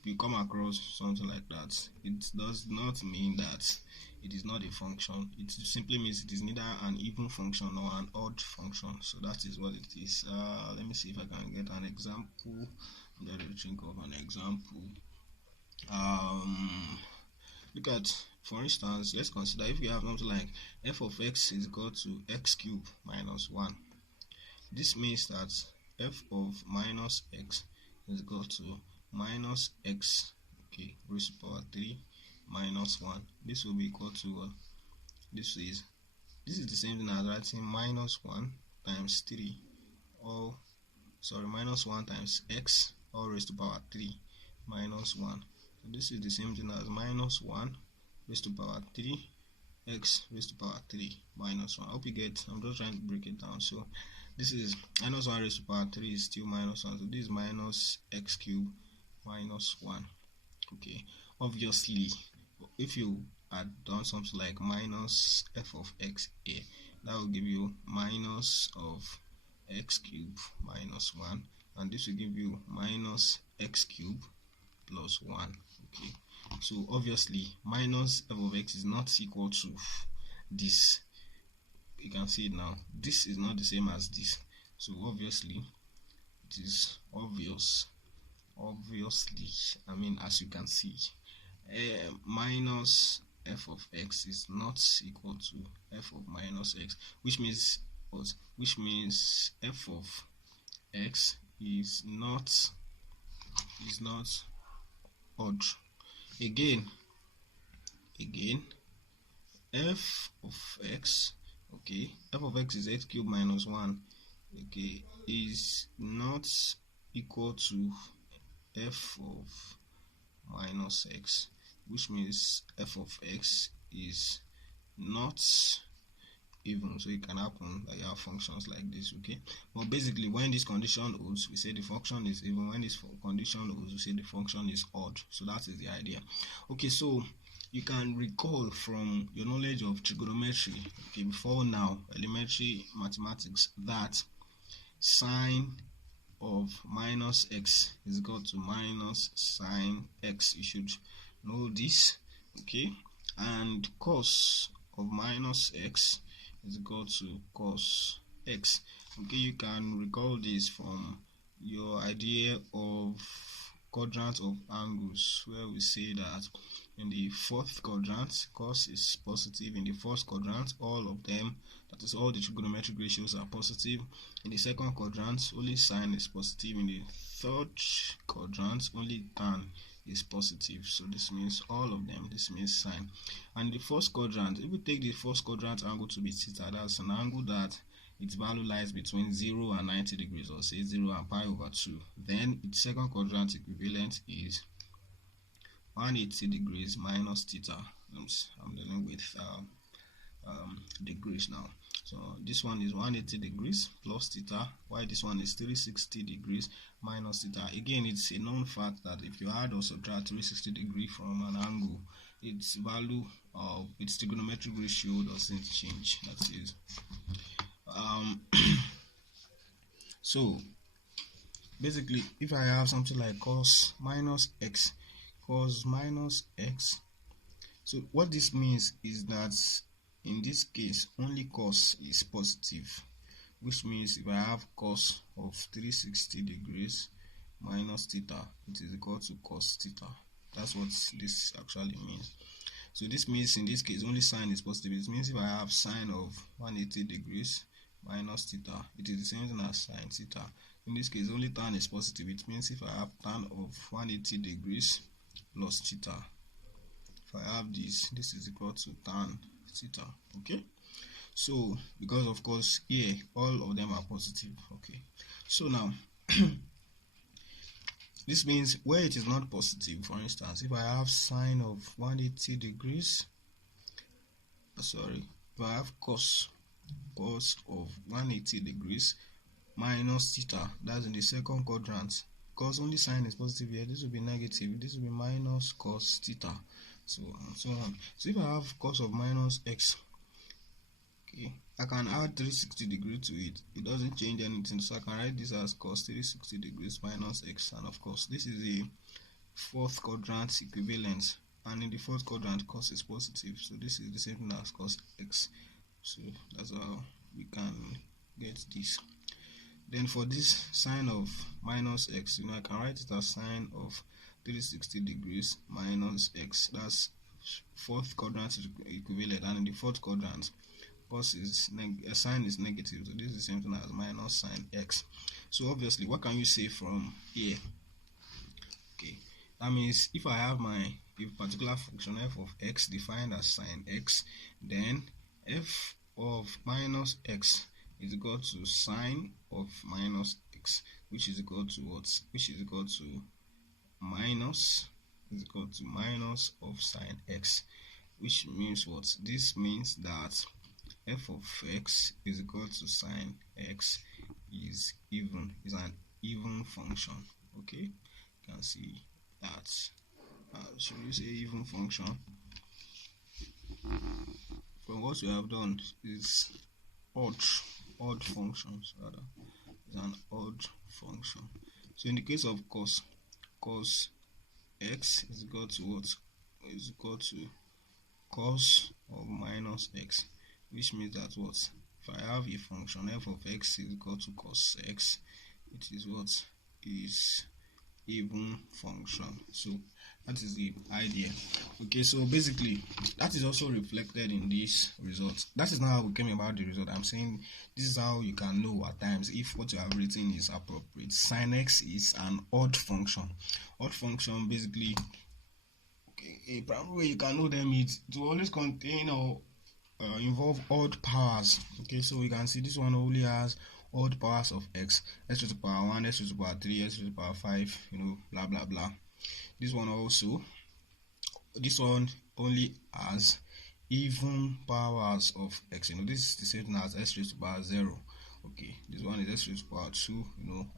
if you come across something like that, it does not mean that it is not a function. It simply means it is neither an even function or an odd function. So that is what it is. Let me see if I can get an example. I'm going to think of an example. Look at, for instance, let's consider if we have something like f of x is equal to x cubed minus 1. This means that f of minus x is equal to minus x, okay, raised to power 3 minus 1. This will be equal to this is the same thing as writing minus 1 times 3, or minus 1 times x all raised to power 3 minus 1. So this is the same thing as minus 1 raised to power 3 x raised to power 3 minus 1. I hope you get. I'm just trying to break it down. So this is minus 1 raised to power 3 is still minus 1. So this is minus x cubed minus 1. Okay, obviously, if you had done something like minus f of x here, that will give you minus of x cubed minus 1, and this will give you minus x cubed plus 1. Okay, so obviously minus f of x is not equal to this. You can see it now. This is not the same as this. So obviously it is obviously, I mean, as you can see, minus f of x is not equal to f of minus x, which means what? Which means f of x is not odd. Again, f of x, okay, f of x is x cubed minus 1, okay, is not equal to f of minus x, which means f of x is not even. So it can happen that you have functions like this. Okay, but basically when this condition holds, we say the function is even. When this condition holds, we say the function is odd. So that is the idea. Okay, so you can recall from your knowledge of trigonometry, okay, before now, elementary mathematics, that sine of minus x is equal to minus sine x. You should know this. Okay, and cos of minus x is equal to cos x. Okay, you can recall this from your idea of quadrant of angles, where we say that in the fourth quadrant cos is positive, in the first quadrant all of them, that is all the trigonometric ratios, are positive. In the second quadrant only sine is positive. In the third quadrant only tan is positive. So this means all of them, this means sine. And the first quadrant, if we take the first quadrant angle to be theta, that's an angle that its value lies between 0 and 90 degrees, or say 0 and pi over 2. Then its second quadrant equivalent is 180 degrees minus theta. I'm dealing with degrees now. So this one is 180 degrees plus theta, while this one is 360 degrees minus theta. Again, it's a known fact that if you add or subtract 360 degrees from an angle, its value of its trigonometric ratio doesn't change. That is so basically, if I have something like cos minus x, so what this means is that in this case only cos is positive, which means if I have cos of 360 degrees minus theta, it is equal to cos theta. That's what this actually means. So this means in this case only sine is positive. It means if I have sine of 180 degrees minus theta, it is the same thing as sine theta. In this case only tan is positive. It means if I have tan of 180 degrees plus theta, if I have this is equal to tan theta. Okay, so because of course here all of them are positive. Okay, so now this means where it is not positive, for instance, if I have sine of 180 degrees, if I have cos of 180 degrees minus theta, that's in the second quadrant, because only sine is positive here, this will be negative, this will be minus cos theta, so and so on. So if I have cos of minus x, okay, I can add 360 degrees to it. It doesn't change anything, so I can write this as cos 360 degrees minus x, and of course this is the fourth quadrant equivalent, and in the fourth quadrant cos is positive, so this is the same thing as cos x. So that's how we can get this. Then for this sine of minus x, I can write it as sine of 360 degrees minus x. That's fourth quadrant equivalent, and in the fourth quadrant cos is sine is negative, so this is the same thing as minus sine x. So obviously, what can you say from here? Okay, that means if I have my particular function f of x defined as sine x, then f of minus x is equal to sine of minus x, which is equal to what? Which is equal to minus of sine x, which means what? This means that f of x is equal to sine x is an even function. Okay, you can see that. Should we say even function? From what we have done is odd functions rather. It's an odd function. So in the case of cos x is equal to what? Is equal to cos of minus x, which means that what? If I have a function f of x is equal to cos x, it is what? Is even function. So that is the idea. Okay, so basically that is also reflected in this result. That is not how we came about the result. I'm saying this is how you can know at times if what you have written is appropriate. Sin x is an odd function. Odd function basically, okay, a primary way you can know them is to always contain or involve odd powers. Okay, so we can see this one only has odd powers of x to the power 1, x to the power 3, x to the power 5, blah blah blah. This one only has even powers of x. This is the same thing as x raised to the power 0. Okay, this one is x raised to the power 2,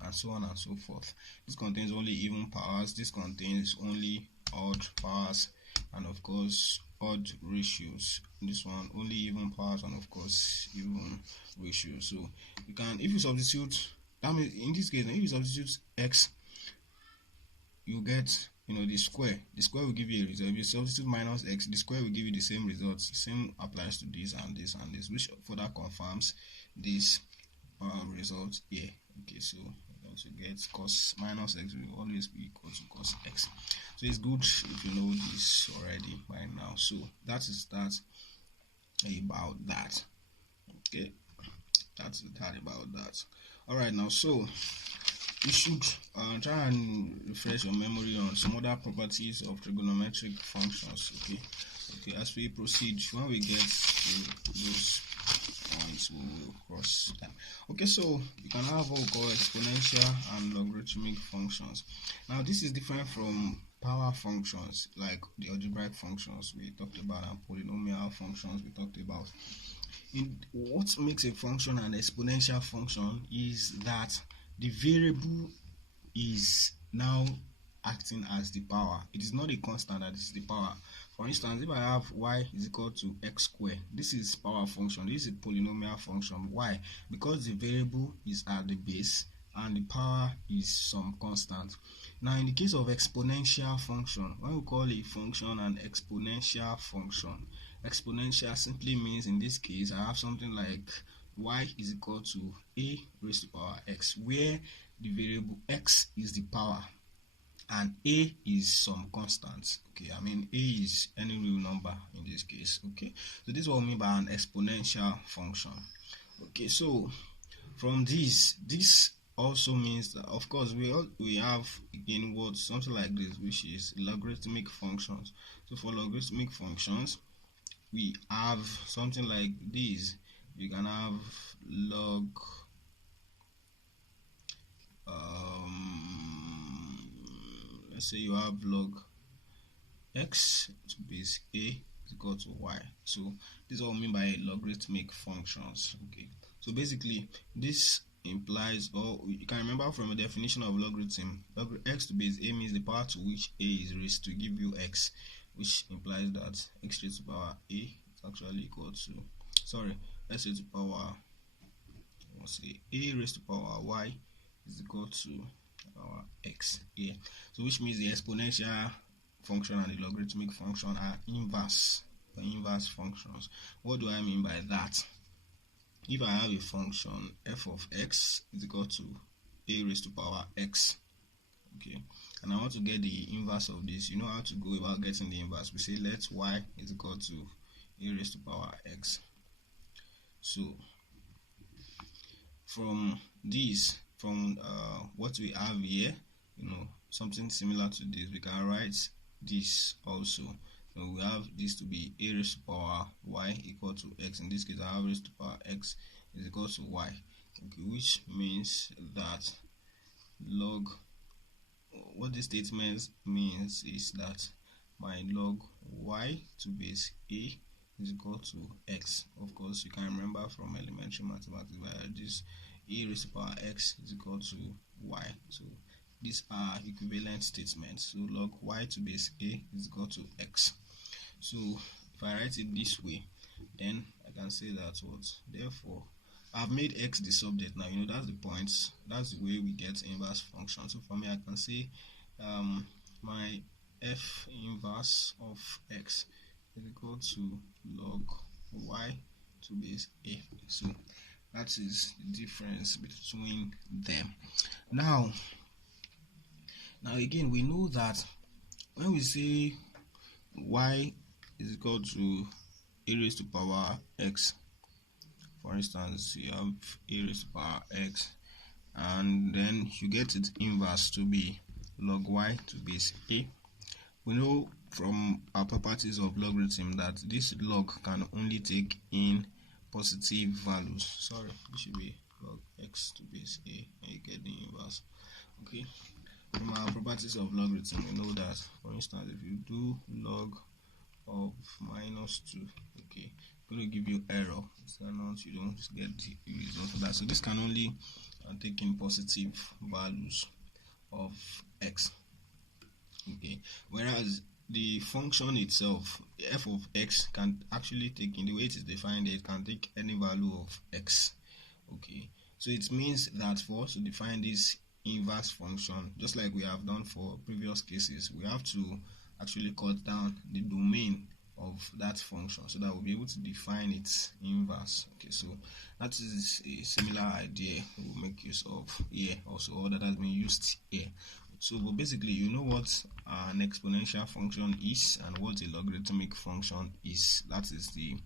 and so on and so forth. This contains only even powers. This contains only odd powers, and of course odd ratios. This one only even powers, and of course even ratios. So you can, if you substitute, that means in this case, if you substitute x, you get the square will give you a result. If you substitute minus x, the square will give you the same results. The same applies to this and this and this, which further confirms this result here. Okay, so you're going to get cos minus x will always be equal to cos x. So it's good if you know this already by now. So that is that about that. Okay, that's that about that. All right, now so you should try and refresh your memory on some other properties of trigonometric functions. Okay, as we proceed, when we get to those points, we'll cross them. Okay, so you can have what we call exponential and logarithmic functions. Now this is different from power functions like the algebraic functions we talked about and polynomial functions we talked about. What makes a function an exponential function is that the variable is now acting as the power. It is not a constant, that is the power. For instance, if I have y is equal to x squared, this is power function. This is a polynomial function. Why? Because the variable is at the base and the power is some constant. Now, in the case of exponential function, when we call a function an exponential function, exponential simply means in this case I have something like y is equal to a raised to power x, where the variable x is the power and a is some constant. Okay, I mean a is any real number in this case. Okay, so this is what we mean by an exponential function. Okay, so from this also means that, of course, we have again what something like this, which is logarithmic functions. So for logarithmic functions, we have something like this. We can have log let's say you have log x to base a is equal to y. So this is what we mean by logarithmic functions. Okay, so basically this implies, or you can remember from a definition of logarithm, x to base a means the power to which a is raised to give you x, which implies that x raised to power a is actually equal to, sorry, x raised to power, let's say a raised to power y is equal to our x here. So which means the exponential function and the logarithmic function are inverse functions. What do I mean by that? If I have a function f of x is equal to a raised to power x, okay, and I want to get the inverse of this, you know how to go about getting the inverse. We say let y is equal to a raised to power x. So from this, from what we have here, you know, something similar to this, we can write this also. So we have this to be a raised to power y equal to x. In this case, I have raised to power x is equal to y. Okay, which means that log, what this statement means is that my log y to base a is equal to x. Of course, you can remember from elementary mathematics where this a raised to power x is equal to y. So these are equivalent statements. So log y to base a is equal to x. So if I write it this way, then I can say that what, therefore I've made x the subject. Now, you know, that's the point, that's the way we get inverse function. So for me, I can say my f inverse of x is equal to log y to base a. So that is the difference between them. Now again, we know that when we say y is equal to a raised to power x, for instance, you have a raised to power x, and then you get its inverse to be log y to base a. We know from our properties of logarithm that this log can only take in positive values. Sorry, it should be log x to base a, and you get the inverse. Okay, from our properties of logarithm, we know that, for instance, if you do log of -2, okay, it's going to give you error. So not, you don't get the result of that. So this can only take in positive values of x. Okay, whereas the function itself, f of x, can actually take, in the way it is defined, it can take any value of x. Okay, so it means that for us to define this inverse function, just like we have done for previous cases, we have to actually cut down the domain of that function so that we'll be able to define its inverse. Okay, so that is a similar idea we'll make use of here also, or that has been used here. So but basically, you know what an exponential function is and what a logarithmic function is. That is the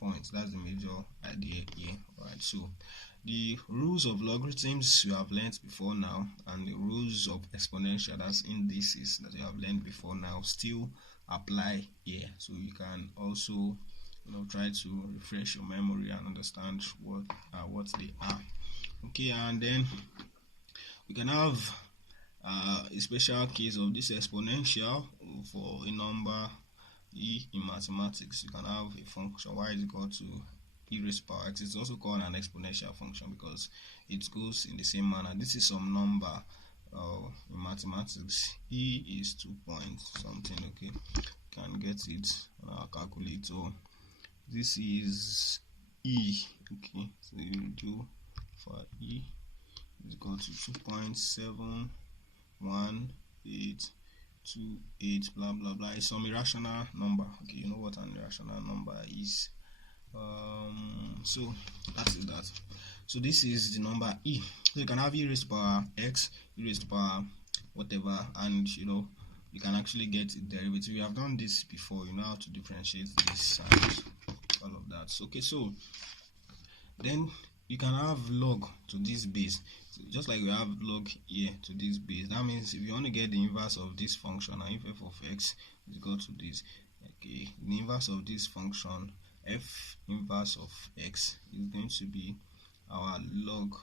point, that's the major idea here. Right, so the rules of logarithms you have learned before now, and the rules of exponential, that's indices, that you have learned before now, still apply here. So you can also, you know, try to refresh your memory and understand what they are. Okay, and then we can have a special case of this exponential for a number e in mathematics. You can have a function y is equal to e raised to power x. It's also called an exponential function because it goes in the same manner. This is some number in mathematics. E is 2 point something. Okay, can get it on our calculator. This is e. Okay, so you do for e is equal to 2.711828 blah blah blah. It's some irrational number. Okay, you know what an irrational number is. So that is that. So this is the number e. So you can have e raised to power x, e raised to power whatever, and you know you can actually get a derivative. We have done this before. You know how to differentiate this and all of that. So, okay, so then you can have log to this base. So just like we have log here to this base. That means if you want to get the inverse of this function, and if f of x is equal to this, okay, the inverse of this function, f inverse of x, is going to be our log,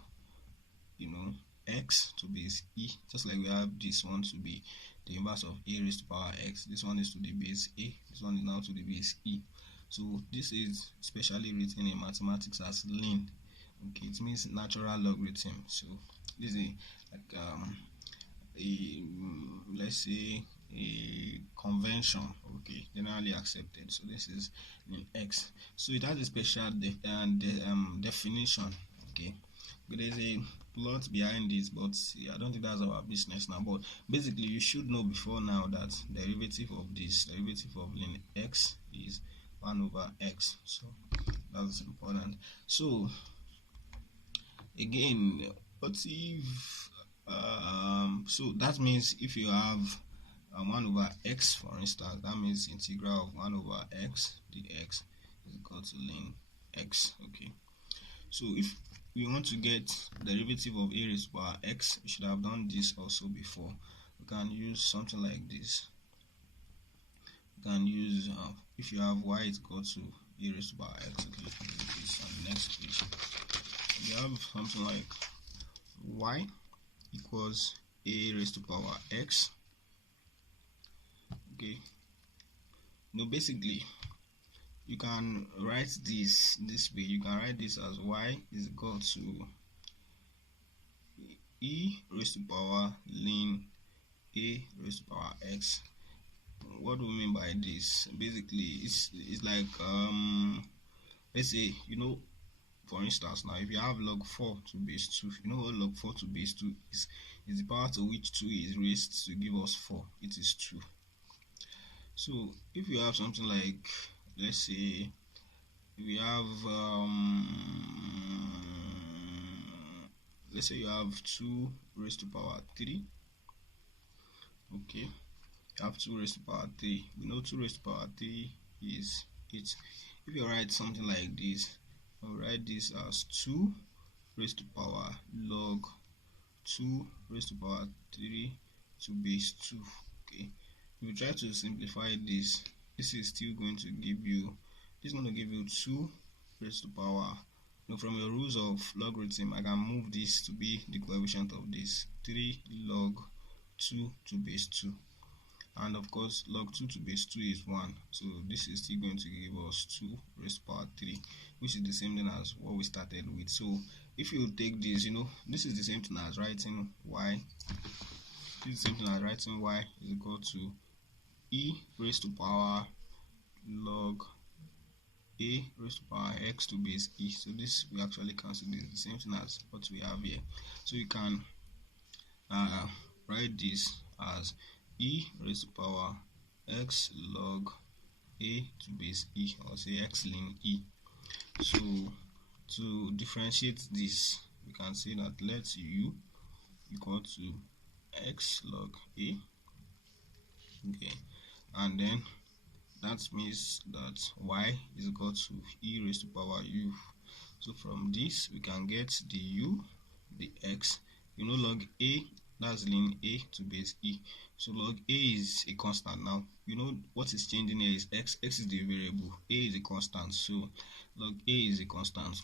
you know, x to base e. Just like we have this one to be the inverse of a raised to power x. This one is to the base a. This one is now to the base e. So this is specially written in mathematics as ln. Okay, it means natural logarithm. So this is like let's say a convention, okay, generally accepted. So this is in x. So it has a special definition. Okay, but there's a plot behind this, but I don't think that's our business now. But basically, you should know before now that derivative of this, derivative of ln x, is 1 over x. So that's important. So again, what if so that means if you have 1 over x, for instance, that means integral of 1 over x dx is equal to ln x. Okay, so if we want to get derivative of a raised to power x, we should have done this also before. We can use something like this. You can use if you have y is equal to a raised to power x. Okay, this on the next page. You have something like y equals a raised to power x. Okay, now basically you can write this way. You can write this as y is equal to e raised to power ln a raised to power x. What do we mean by this? Basically, it's like let's say, you know, for instance, now if you have log 4 to base 2, you know what log 4 to base 2 is the power to which 2 is raised to give us 4. It is 2. So if you have something like, let's say we have let's say you have 2 raised to power 3. Okay, you have 2 raised to power 3. We know 2 raised to power 3 is 8. If you write something like this, I'll write this as 2 raised to power log 2 raised to power 3 to base 2. Okay, if you try to simplify this, this is still going to give you, this is going to give you 2 raised to power, you know, from your rules of logarithm, I can move this to be the coefficient of this, 3 log 2 to base 2. And of course, log 2 to base 2 is 1. So this is still going to give us 2 raised to power 3, which is the same thing as what we started with. So if you take this, you know, this is the same thing as writing y. This is the same thing as writing y is equal to e raised to power log a raised to power x to base e. So this we actually cancel this, the same thing as what we have here. So you can write this as e raised to power x log a to base e, or say x ln e. So to differentiate this, we can say that let u equal to x log a. Okay, and then that means that y is equal to e raised to power u. So from this we can get the u, the x, you know, log a, that's ln a to base e. So log a is a constant. Now you know what is changing here is x. X is the variable, a is a constant, so log a is a constant,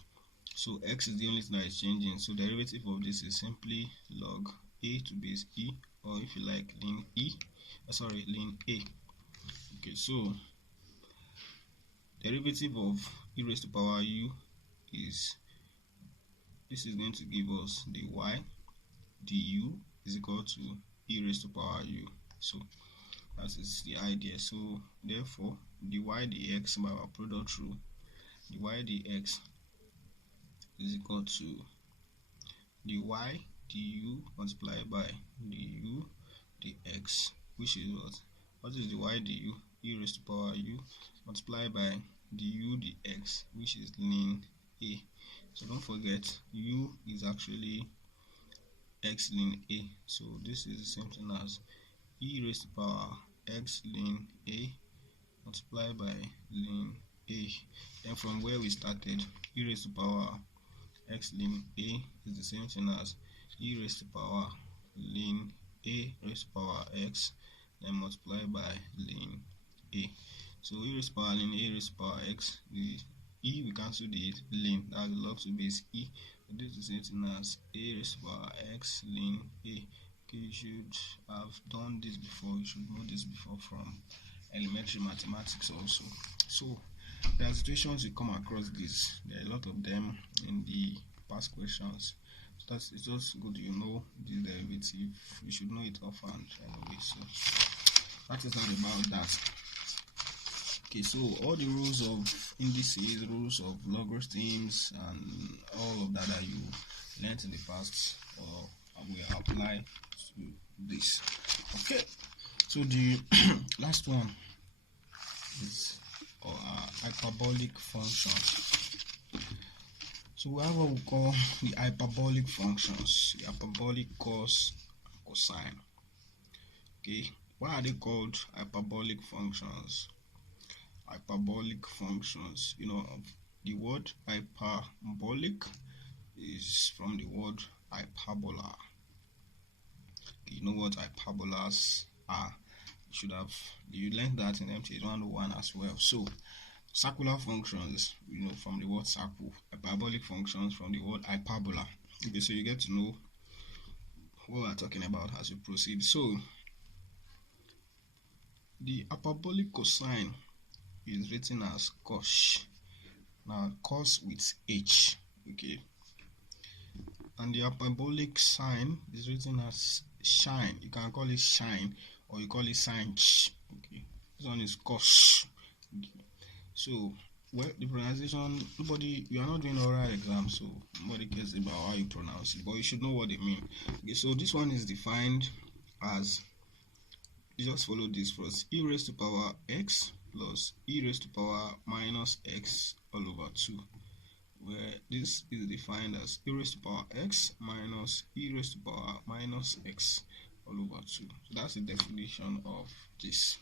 so x is the only thing that is changing. So derivative of this is simply log a to base e or if you like ln ln A. Okay, so derivative of e raised to power u is, this is going to give us the y du is equal to e raised to power u. So that is the idea. So therefore the y dx by our product rule, the y dx is equal to the y du multiplied by du dx, which is what is the y du? E raised to power u multiplied by du dx, which is ln A. So don't forget, u is actually x ln A. So this is the same thing as e raised to power x ln A multiplied by ln A. Then from where we started, e raised to power x ln A is the same thing as e raised to power ln A raised to power x, then multiplied by ln A. So e raised to power ln A raised to power x, the e we cancel the ln, that's the log to base e. So this is the same thing as a raised to power x ln A. Okay, you should have done this before, you should know this before from elementary mathematics also. So there are situations you come across this, there are a lot of them in the past questions. So it's just good you know the derivative, you should know it offhand anyway. So that is all about that. Okay, so all the rules of indices, rules of logarithms, and all of that you learned in the past will apply to this. Okay, so the last one is hyperbolic function. So we have what we call the hyperbolic functions, the hyperbolic cos and cosine. Okay, why are they called hyperbolic functions? Hyperbolic functions, you know, the word hyperbolic is from the word hyperbola. Okay, you know what hyperbolas are. You learned that in MTH 101 as well. So circular functions, you know, from the word circle. Hyperbolic functions from the word hyperbola. Okay, so you get to know what we're talking about as we proceed. So the hyperbolic cosine is written as cos. Now cos with h, okay, and the hyperbolic sine is written as shine. You can call it shine or you call it sine. Okay, this one is cos. Okay. So well, the pronunciation, you are not doing oral exam, so nobody cares about how you pronounce it, but you should know what they mean. Okay, so this one is defined as, you just follow this first, e raised to power x plus e raised to power minus x all over 2, where this is defined as e raised to power x minus e raised to power minus x all over 2. So that's the definition of this.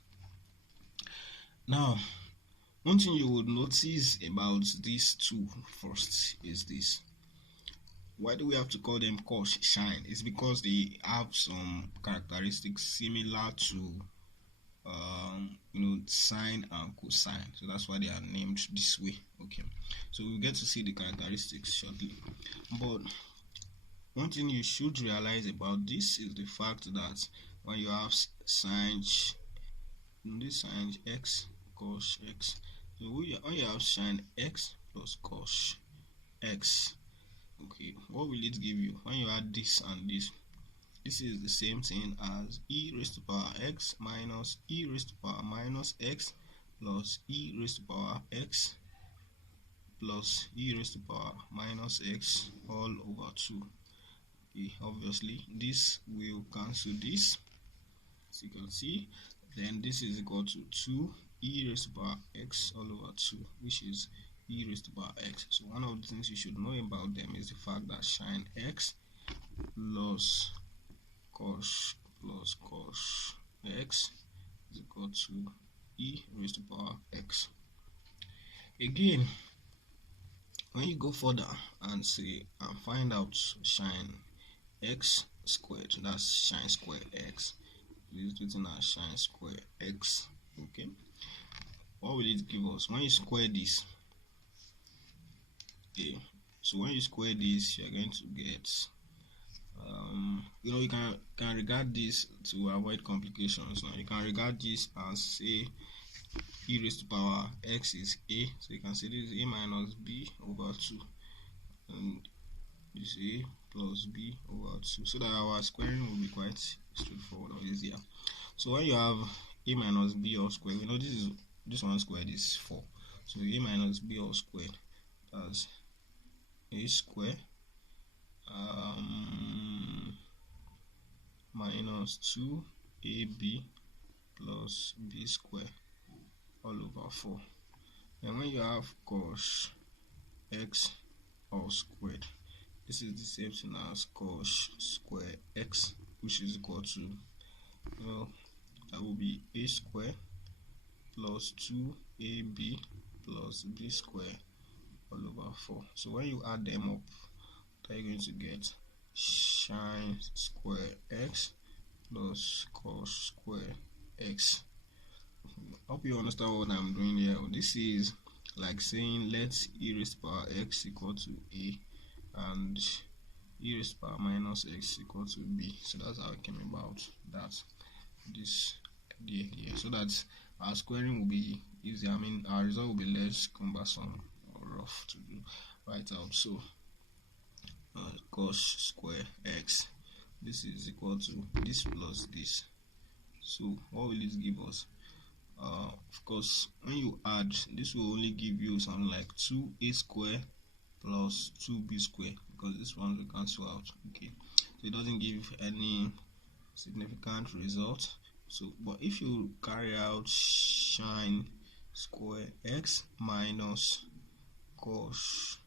Now, one thing you would notice about these two first is this. Why do we have to call them cos shine? It's because they have some characteristics similar to sine and cosine, so that's why they are named this way. Okay, so we'll get to see the characteristics shortly, but one thing you should realize about this is the fact that when you have sine, this sine x cos x, so when you have sine x plus cos x, okay, what will it give you when you add this and this? This is the same thing as e raised to power x minus e raised to power minus x plus e raised to power x plus e raised to power minus x all over 2. Okay, obviously this will cancel this, as you can see. Then this is equal to 2 e raised to power x all over 2, which is e raised to power x. So one of the things you should know about them is the fact that sine x plus cos x is equal to e raised to power x. Again, when you go further and find out sine x squared, that's sine square x, this is written as sine square x. Okay, what will it give us when you square this? Okay, so when you square this, you're going to get You can regard this to avoid complications. Now you can regard this as, say, e raised to power x is a, so you can say this is a minus b over 2, and this a plus b over 2, so that our squaring will be quite straightforward or easier. So when you have a minus b all squared, we know this one squared is 4, so a minus b all squared, that's a square minus 2ab plus b square all over 4. And when you have cos x all squared, this is the same thing as cos square x, which is equal to, that will be a square plus 2ab plus b square all over 4. So when you add them up, what are you going to get? Sine square x plus cos square x. Hope you understand what I'm doing here. This is like saying let e raised to power x equal to a and e raised to power minus x equal to b. So that's how it came about, that this idea here, so that our squaring will be easy. I mean, our result will be less cumbersome or rough to do write out. So cos square x, this is equal to this plus this. So what will it give us? Of course, when you add, this will only give you something like 2a square plus 2b square, because this one will cancel out. Okay, so it doesn't give any significant result. So but if you carry out sine square x minus cos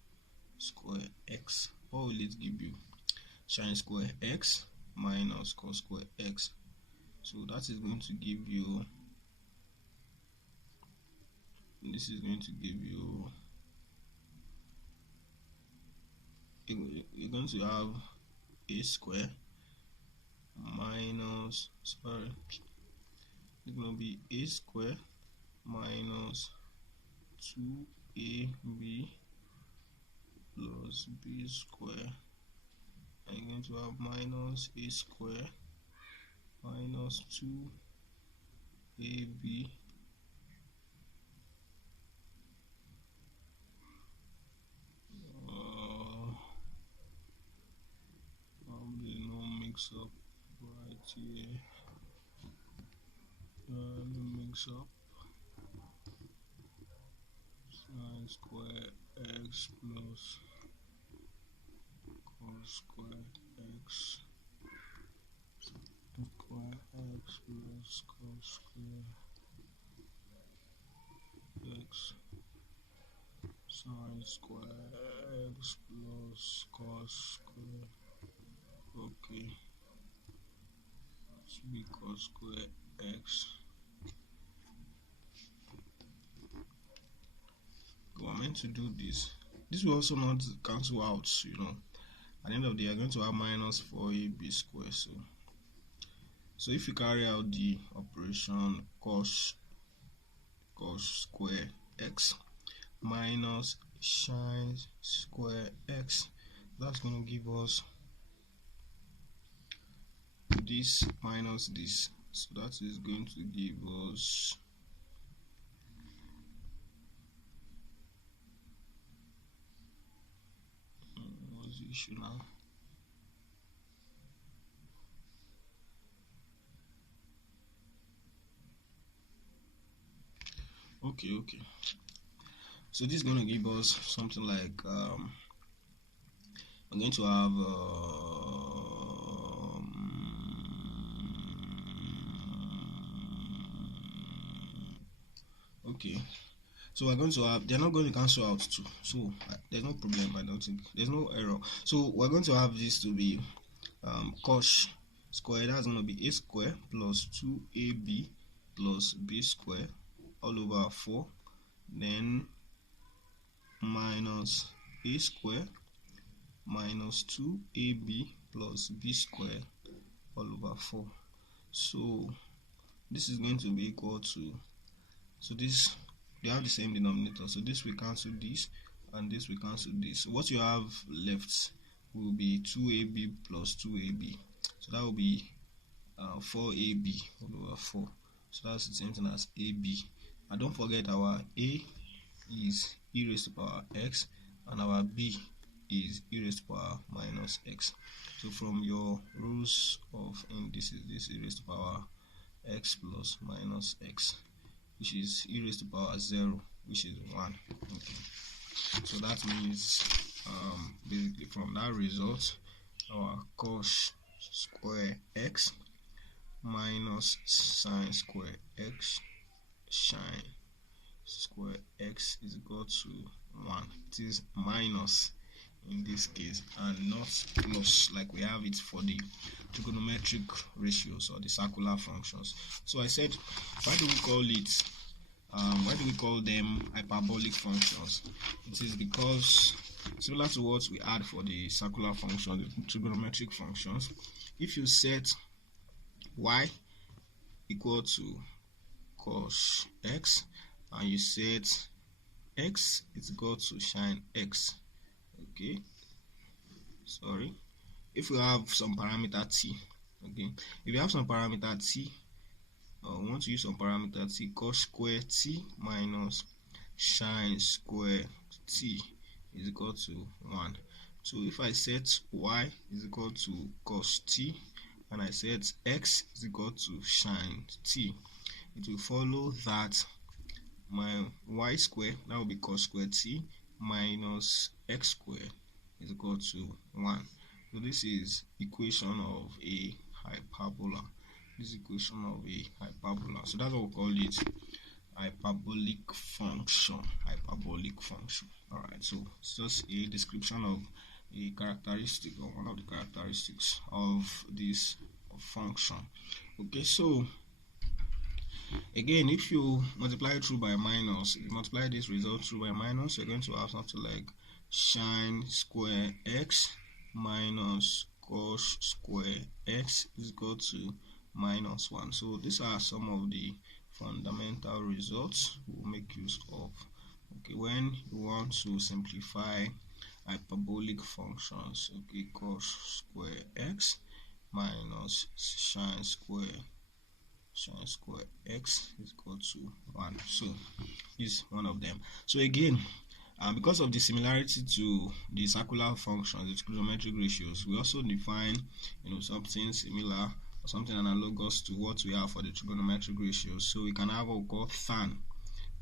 square x, what will it give you? Sine square x minus cos square x. So that is going to give you, this is going to give you, you're going to have a square minus, sorry, it's going to be a square minus 2ab plus b square, and you're going to have minus a square minus 2ab mix up right here. Let me mix up sine square x plus cos square x square x plus cos square x sine square x plus cos square, okay, it should be cos square x. We're meant to do this. This will also not cancel out, at the end of the day you're going to have minus 4ab square. So if you carry out the operation cos square x minus sine square x, that's going to give us this minus this, so that is going to give us what's the issue now? Okay, so this is going to give us something like I'm going to have okay, so we're going to have, they're not going to cancel out too, so there's no problem. I don't think there's no error. So we're going to have this to be cos square, that's going to be a square plus 2ab plus b square all over 4, then minus a square minus 2ab plus b square all over 4. So this is going to be equal to, so this, they have the same denominator, so this will cancel this and this will cancel this. So what you have left will be 2ab plus 2ab. So that will be 4ab all over 4. So that's the same thing as ab. And don't forget our a is e raised to power x and our b is e raised to power minus x. So from your rules of this e raised to power x plus minus x, which is e raised to power 0, which is 1. Okay. So that means basically from that result, our cos square x minus sine square x sine square x is equal to 1. It is minus in this case and not plus like we have it for the trigonometric ratios or the circular functions. So I said, why do we call them hyperbolic functions? It is because similar to what we had for the circular function, the trigonometric functions, if you set y equal to cos x and you set x is equal to sine x, okay, sorry, if you have some parameter t, okay, if you have some parameter t, we want to use some parameter t, cos square t minus sine square t is equal to 1. So if I set y is equal to cos t and I set x is equal to sine t, it will follow that my y square, that will be cos square t minus x square is equal to 1. So this is equation of a hyperbola. This is equation of a hyperbola. So that's what we call it, hyperbolic function. Hyperbolic function. Alright, so it's just a description of a characteristic or one of the characteristics of this function. Okay, so again, if you multiply through by minus, if you multiply this result through by minus, you're going to have something like sine square x minus cos square x is equal to minus 1. So these are some of the fundamental results we'll make use of. Okay, when you want to simplify hyperbolic functions, okay, cos square x minus sine square x is equal to 1. So is one of them. So again, because of the similarity to the circular functions, the trigonometric ratios, we also define something similar or something analogous to what we have for the trigonometric ratios. So we can have what we call tan,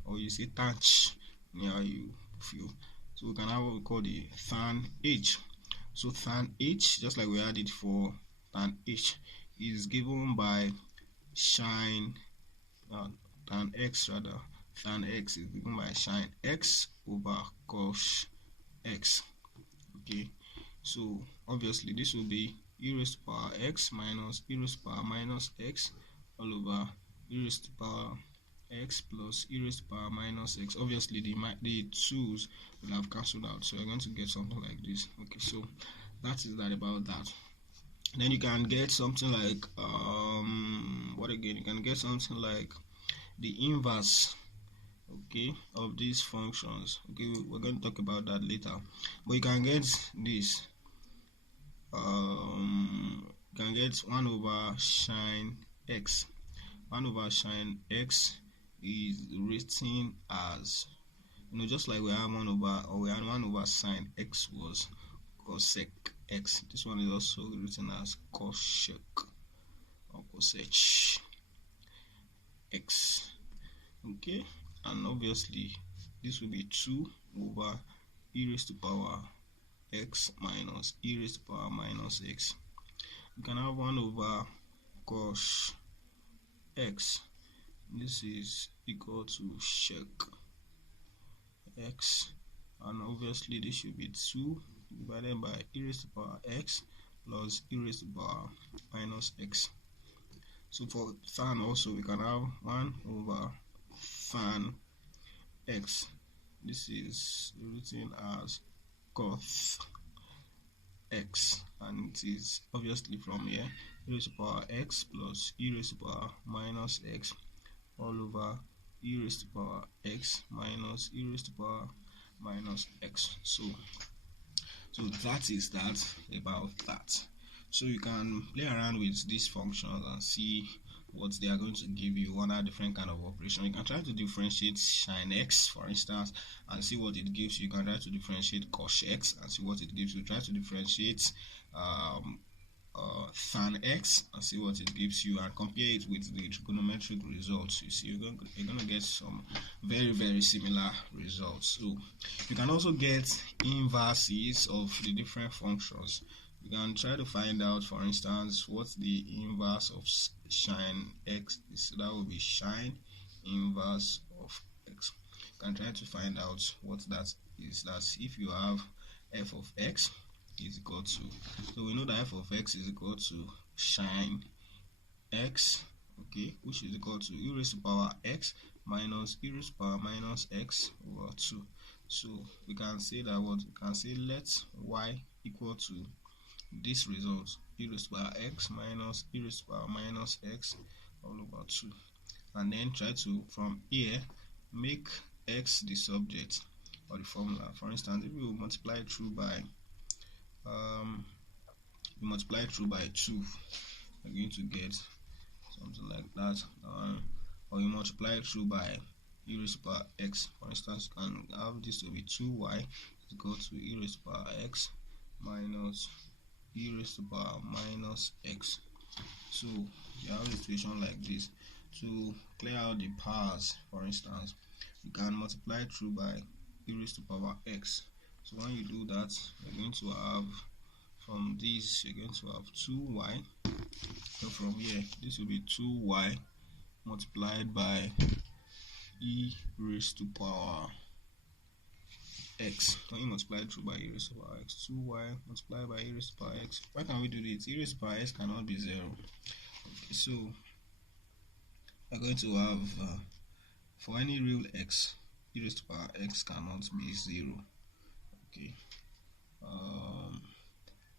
or you say tanch near you feel. So we can have what we call the tan h. So tan h, just like we had it for tan h, is given by sine tan x rather. Tan x is given by sine x over cos x. Okay, so obviously this will be e raised to power x minus e raised to power minus x all over e raised to power x plus e raised to power minus x. Obviously the 2's will have cancelled out, so you're going to get something like this. Okay, so that is that about that. Then you can get something like what again? You can get something like the inverse, okay, of these functions. Okay, we're going to talk about that later. But you can get this. You can get 1 over sine x. 1 over sine x is written as, just like we have 1 over sine x was cosec x. This one is also written as cosec or cosec x. Okay, and obviously this will be 2 over e raised to power x minus e raised to power minus x. You can have 1 over cos x. This is equal to sec x, and obviously this should be 2 divided by e raised to power x plus e raised to power minus x. So for tan also we can have 1 over tan x. This is written as cos x, and it is obviously from here e raised to power x plus e raised to power minus x all over e raised to power x minus e raised to power minus x. So So that is that about that. So you can play around with these functions and see what they are going to give you under different kind of operation. You can try to differentiate sin x, for instance, and see what it gives you. You can try to differentiate cos x and see what it gives you. Try to differentiate tan x and see what it gives you, and compare it with the trigonometric results. You see, you're going to get some very similar results. So you can also get inverses of the different functions. You can try to find out, for instance, what the inverse of sin x is. So that will be sin inverse of x. You can try to find out what that is. That's if you have f of x is equal to, so we know that f of x is equal to sin x, okay, which is equal to e raised to power x minus e raised to power minus x over 2. So we can say that what we can say, let y equal to this result, e raised to power x minus e raised to power minus x all over 2, and then try to, from here, make x the subject or the formula. For instance, if we multiply through by you multiply through by 2, you're going to get something like that. Or you multiply through by e raised to power x. For instance, you can have this to be 2y is equal to e raised to power x minus e raised to power minus x. So you have a situation like this. To clear out the powers, for instance, you can multiply through by e raised to power x. So when you do that, you're going to have, from this, you're going to have 2y. So from here, this will be 2y multiplied by e raised to power x. When you multiply through by e raised to power x, 2y multiplied by e raised to power x. Why can we do this? E raised to power x cannot be 0. Okay, so we're going to have for any real x, e raised to power x cannot be 0. Okay.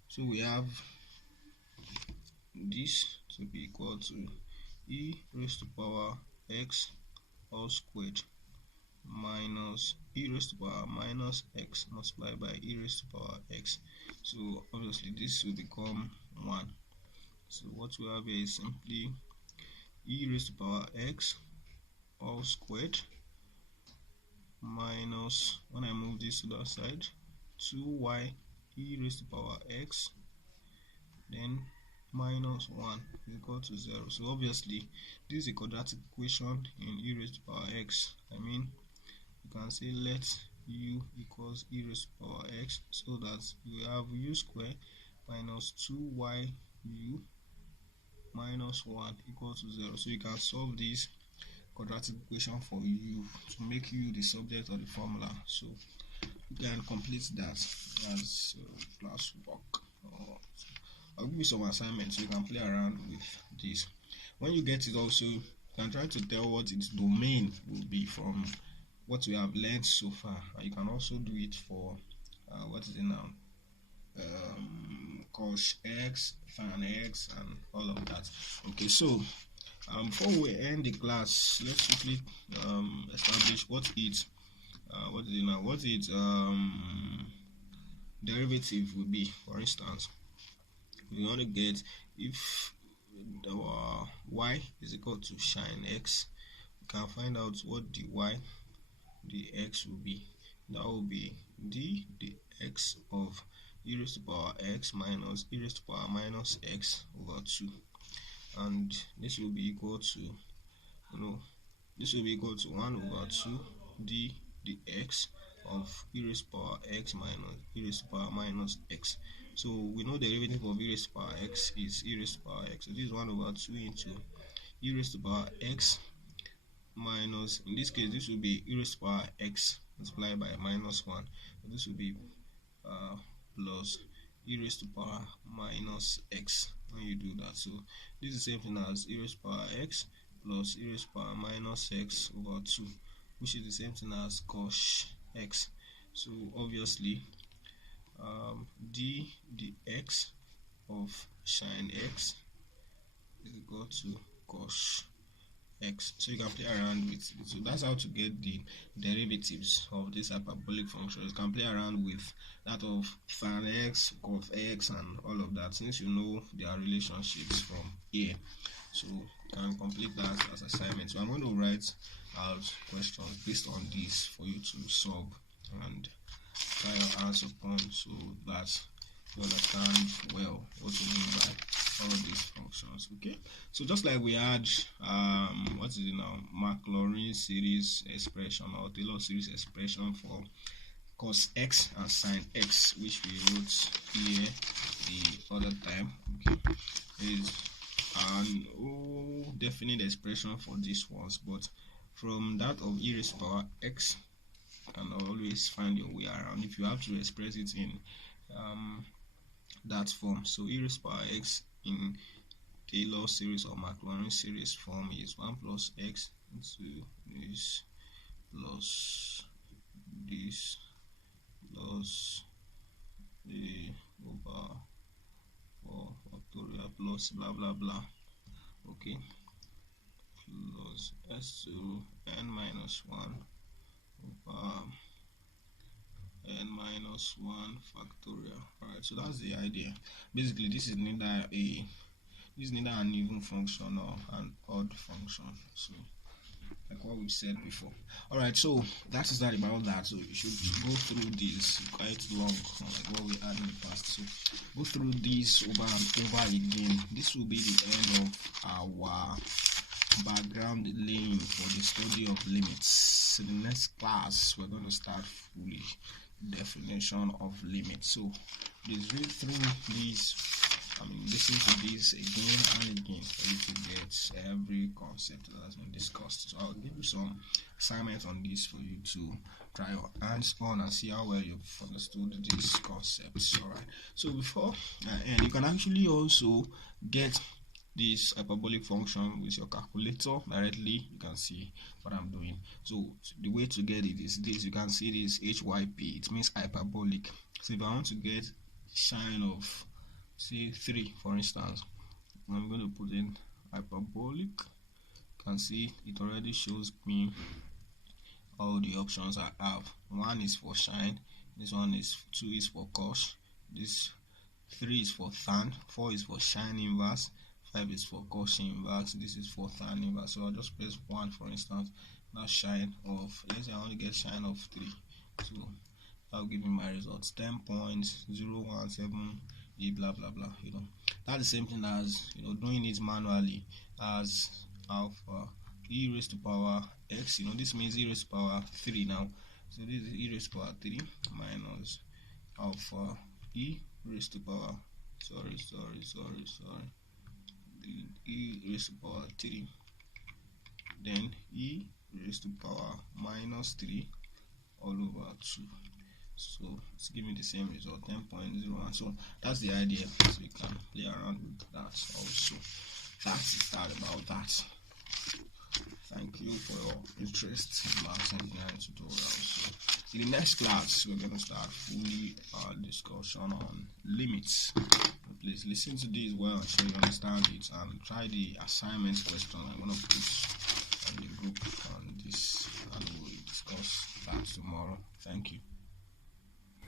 So we have this to be equal to e raised to power x all squared minus e raised to power minus x multiplied by e raised to power x. So obviously this will become 1. So what we have here is simply e raised to power x all squared minus, when I move this to that side, 2y e raised to power x, then minus 1 is equal to 0. So obviously this is a quadratic equation in e raised to power x. I mean, you can say let u equals e raised to power x, so that you have u squared minus 2y u minus 1 equal to 0. So you can solve this quadratic equation for u to make u the subject of the formula. So you can complete that as class work. I'll give you some assignments so you can play around with this. When you get it, also you can try to tell what its domain will be from what we have learned so far, and you can also do it for what is it now, cos x, tan x, and all of that. Okay, so before we end the class, let's quickly establish what is it now, what its derivative will be. For instance, we want to get, if our y is equal to sin x, we can find out what the y, the x will be. That will be d dx of e raised to power x minus e raised to power minus x over 2, and this will be equal to, this will be equal to 1 over 2 d dx of e raised to power x minus e raised to power minus x. So we know the derivative of e raised to power x is e raised to power x. So this is 1 over 2 into e raised to power x minus, in this case, this will be e raised to power x multiplied by minus 1. So this will be plus e raised to power minus x when you do that. So this is the same thing as e raised to power x plus e raised to power minus x over 2, which is the same thing as cos x. So obviously d dx of sin x is equal to cos x. So you can play around with it. So that's how to get the derivatives of this hyperbolic function. You can play around with that of tan x, cos x, and all of that, since you know their relationships from here. So you can complete that as assignment. So I'm going to write out questions based on this for you to solve and try your answer upon, so that you understand well what we mean by all of these functions. Okay, so just like we had what is it now, Maclaurin series expression or Taylor series expression for cos x and sin x, which we wrote here the other time. Okay, is an definite expression for these ones, but from that of e raised to power x, and always find your way around if you have to express it in that form. So e raised to power x in Taylor series or Maclaurin series form is 1 plus x into this plus this plus a over 4 factorial plus blah blah blah. Okay, plus s to n minus 1 over n minus 1 factorial. Alright, so that's the idea. Basically, this is neither an even function or an odd function. So like what we said before. Alright, so that is that about that. So you should go through this quite long, like what we had in the past. So go through this over and over again. This will be the end of our background laying for the study of limits. So the next class we're going to start fully definition of limits. So please read through these, listen to this again and again for you to get every concept that has been discussed. So I'll give you some assignments on this for you to try your hands on and see how well you've understood these concepts. Alright, so before and you can actually also get this hyperbolic function with your calculator directly. You can see what I'm doing. So the way to get it is this. You can see this HYP, it means hyperbolic. So if I want to get sine of say 3, for instance, I'm going to put in hyperbolic. You can see it already shows me all the options I have. 1 is for sine, this one is 2 is for cos, this 3 is for tan, 4 is for sine inverse, 5 is for cos inverse, this is for tan inverse. So I'll just press 1, for instance. Now sine of, let's say I want to get sine of 3, so I'll give me my results, 10.017 blah blah blah. That's the same thing as doing it manually as alpha e raised to power x. This means e raised to power 3 now. So this is e raised to power 3 minus alpha e raised to power e raised to power 3, then e raised to power minus 3 all over 2. So it's giving me the same result, 10.01. So that's the idea. So you can play around with that also. That's that about that. Thank you for your interest in maths engineering tutorials. So in the next class, we're going to start fully our discussion on limits. Please listen to this well and so you understand it, and try the assignments question I'm going to put on the group on this, and we'll discuss that tomorrow. Thank you.